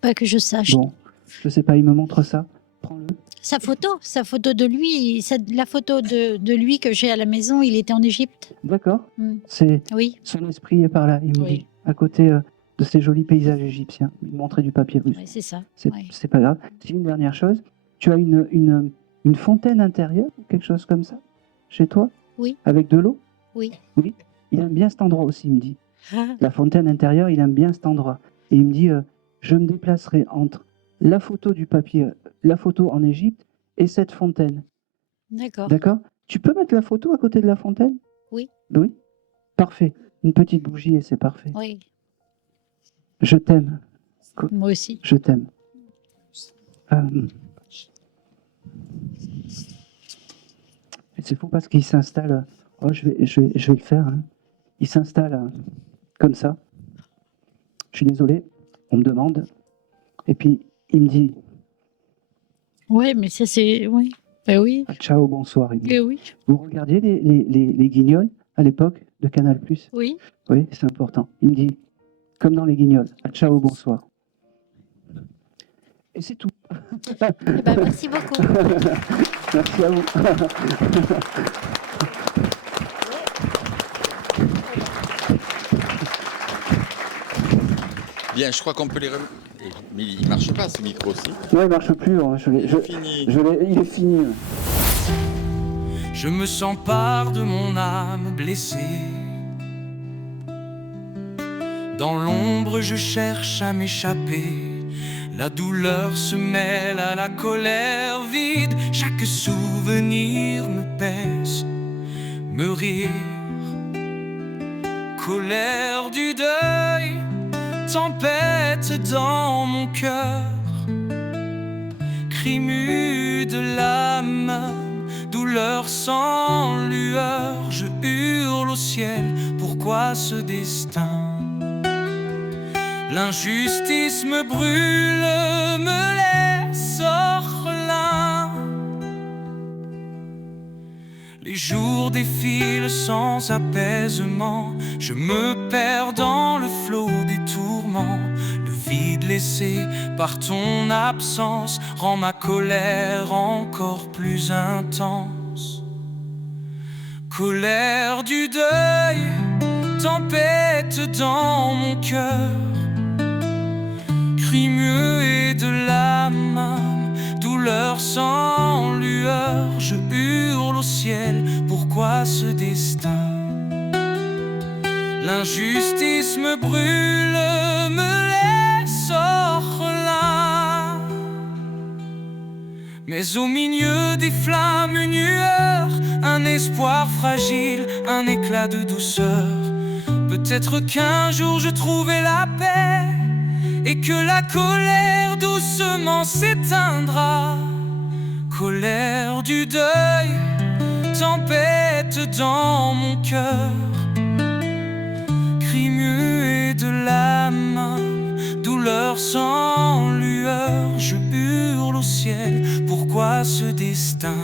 Pas que je sache. Bon, je sais pas, il me montre ça. Prends-le. Sa photo de lui, la photo de lui que j'ai à la maison, il était en Égypte. D'accord. C'est Oui. son esprit est par là, il me dit, à côté de ces jolis paysages égyptiens. Il me montrait du papyrus. Oui, c'est ça. C'est pas grave. C'est une dernière chose. Tu as une fontaine intérieure ou quelque chose comme ça chez toi? Oui. Avec de l'eau? Oui. Oui. Il aime bien cet endroit aussi, il me dit. La fontaine intérieure, il aime bien cet endroit. Et il me dit, je me déplacerai entre la photo du papier, la photo en Égypte et cette fontaine. D'accord. D'accord? Tu peux mettre la photo à côté de la fontaine? Oui. Oui? Parfait. Une petite bougie et c'est parfait. Oui, Je t'aime. moi aussi. Je t'aime. Et c'est fou parce qu'il s'installe. Oh, je vais le faire. Hein. Il s'installe comme ça. Je suis désolé. On me demande. Et puis, il me dit Oui, mais ça, c'est. Oui. Ben oui. ciao, bonsoir. Il me dit. Eh oui. Vous regardiez les Guignols à l'époque de Canal+. Oui. Oui, c'est important. Il me dit, comme dans les Guignols, ciao, bonsoir. Et c'est tout. Eh ben, merci beaucoup. Merci à vous. Bien, je crois qu'on peut les remettre. Mais il ne marche pas ce micro aussi. Non, il marche plus. Hein. Il est fini. Je me sens part de mon âme blessée. Dans l'ombre, je cherche à m'échapper. La douleur se mêle à la colère vide. Chaque souvenir me pèse, me rire. Colère du deuil, tempête dans mon cœur. Cri mu de l'âme, douleur sans lueur. Je hurle au ciel, pourquoi ce destin? L'injustice me brûle, me laisse orphelin. Les jours défilent sans apaisement. Je me perds dans le flot des tourments. Le vide laissé par ton absence rend ma colère encore plus intense. Colère du deuil, tempête dans mon cœur. Cri muet de l'âme, douleur sans lueur. Je hurle au ciel, pourquoi ce destin? L'injustice me brûle, me laisse orphelin. Mais au milieu des flammes, une lueur, un espoir fragile, un éclat de douceur. Peut-être qu'un jour je trouverai la paix et que la colère doucement s'éteindra. Colère du deuil, tempête dans mon cœur. Cri muet de l'âme, douleur sans lueur. Je hurle au ciel, pourquoi ce destin?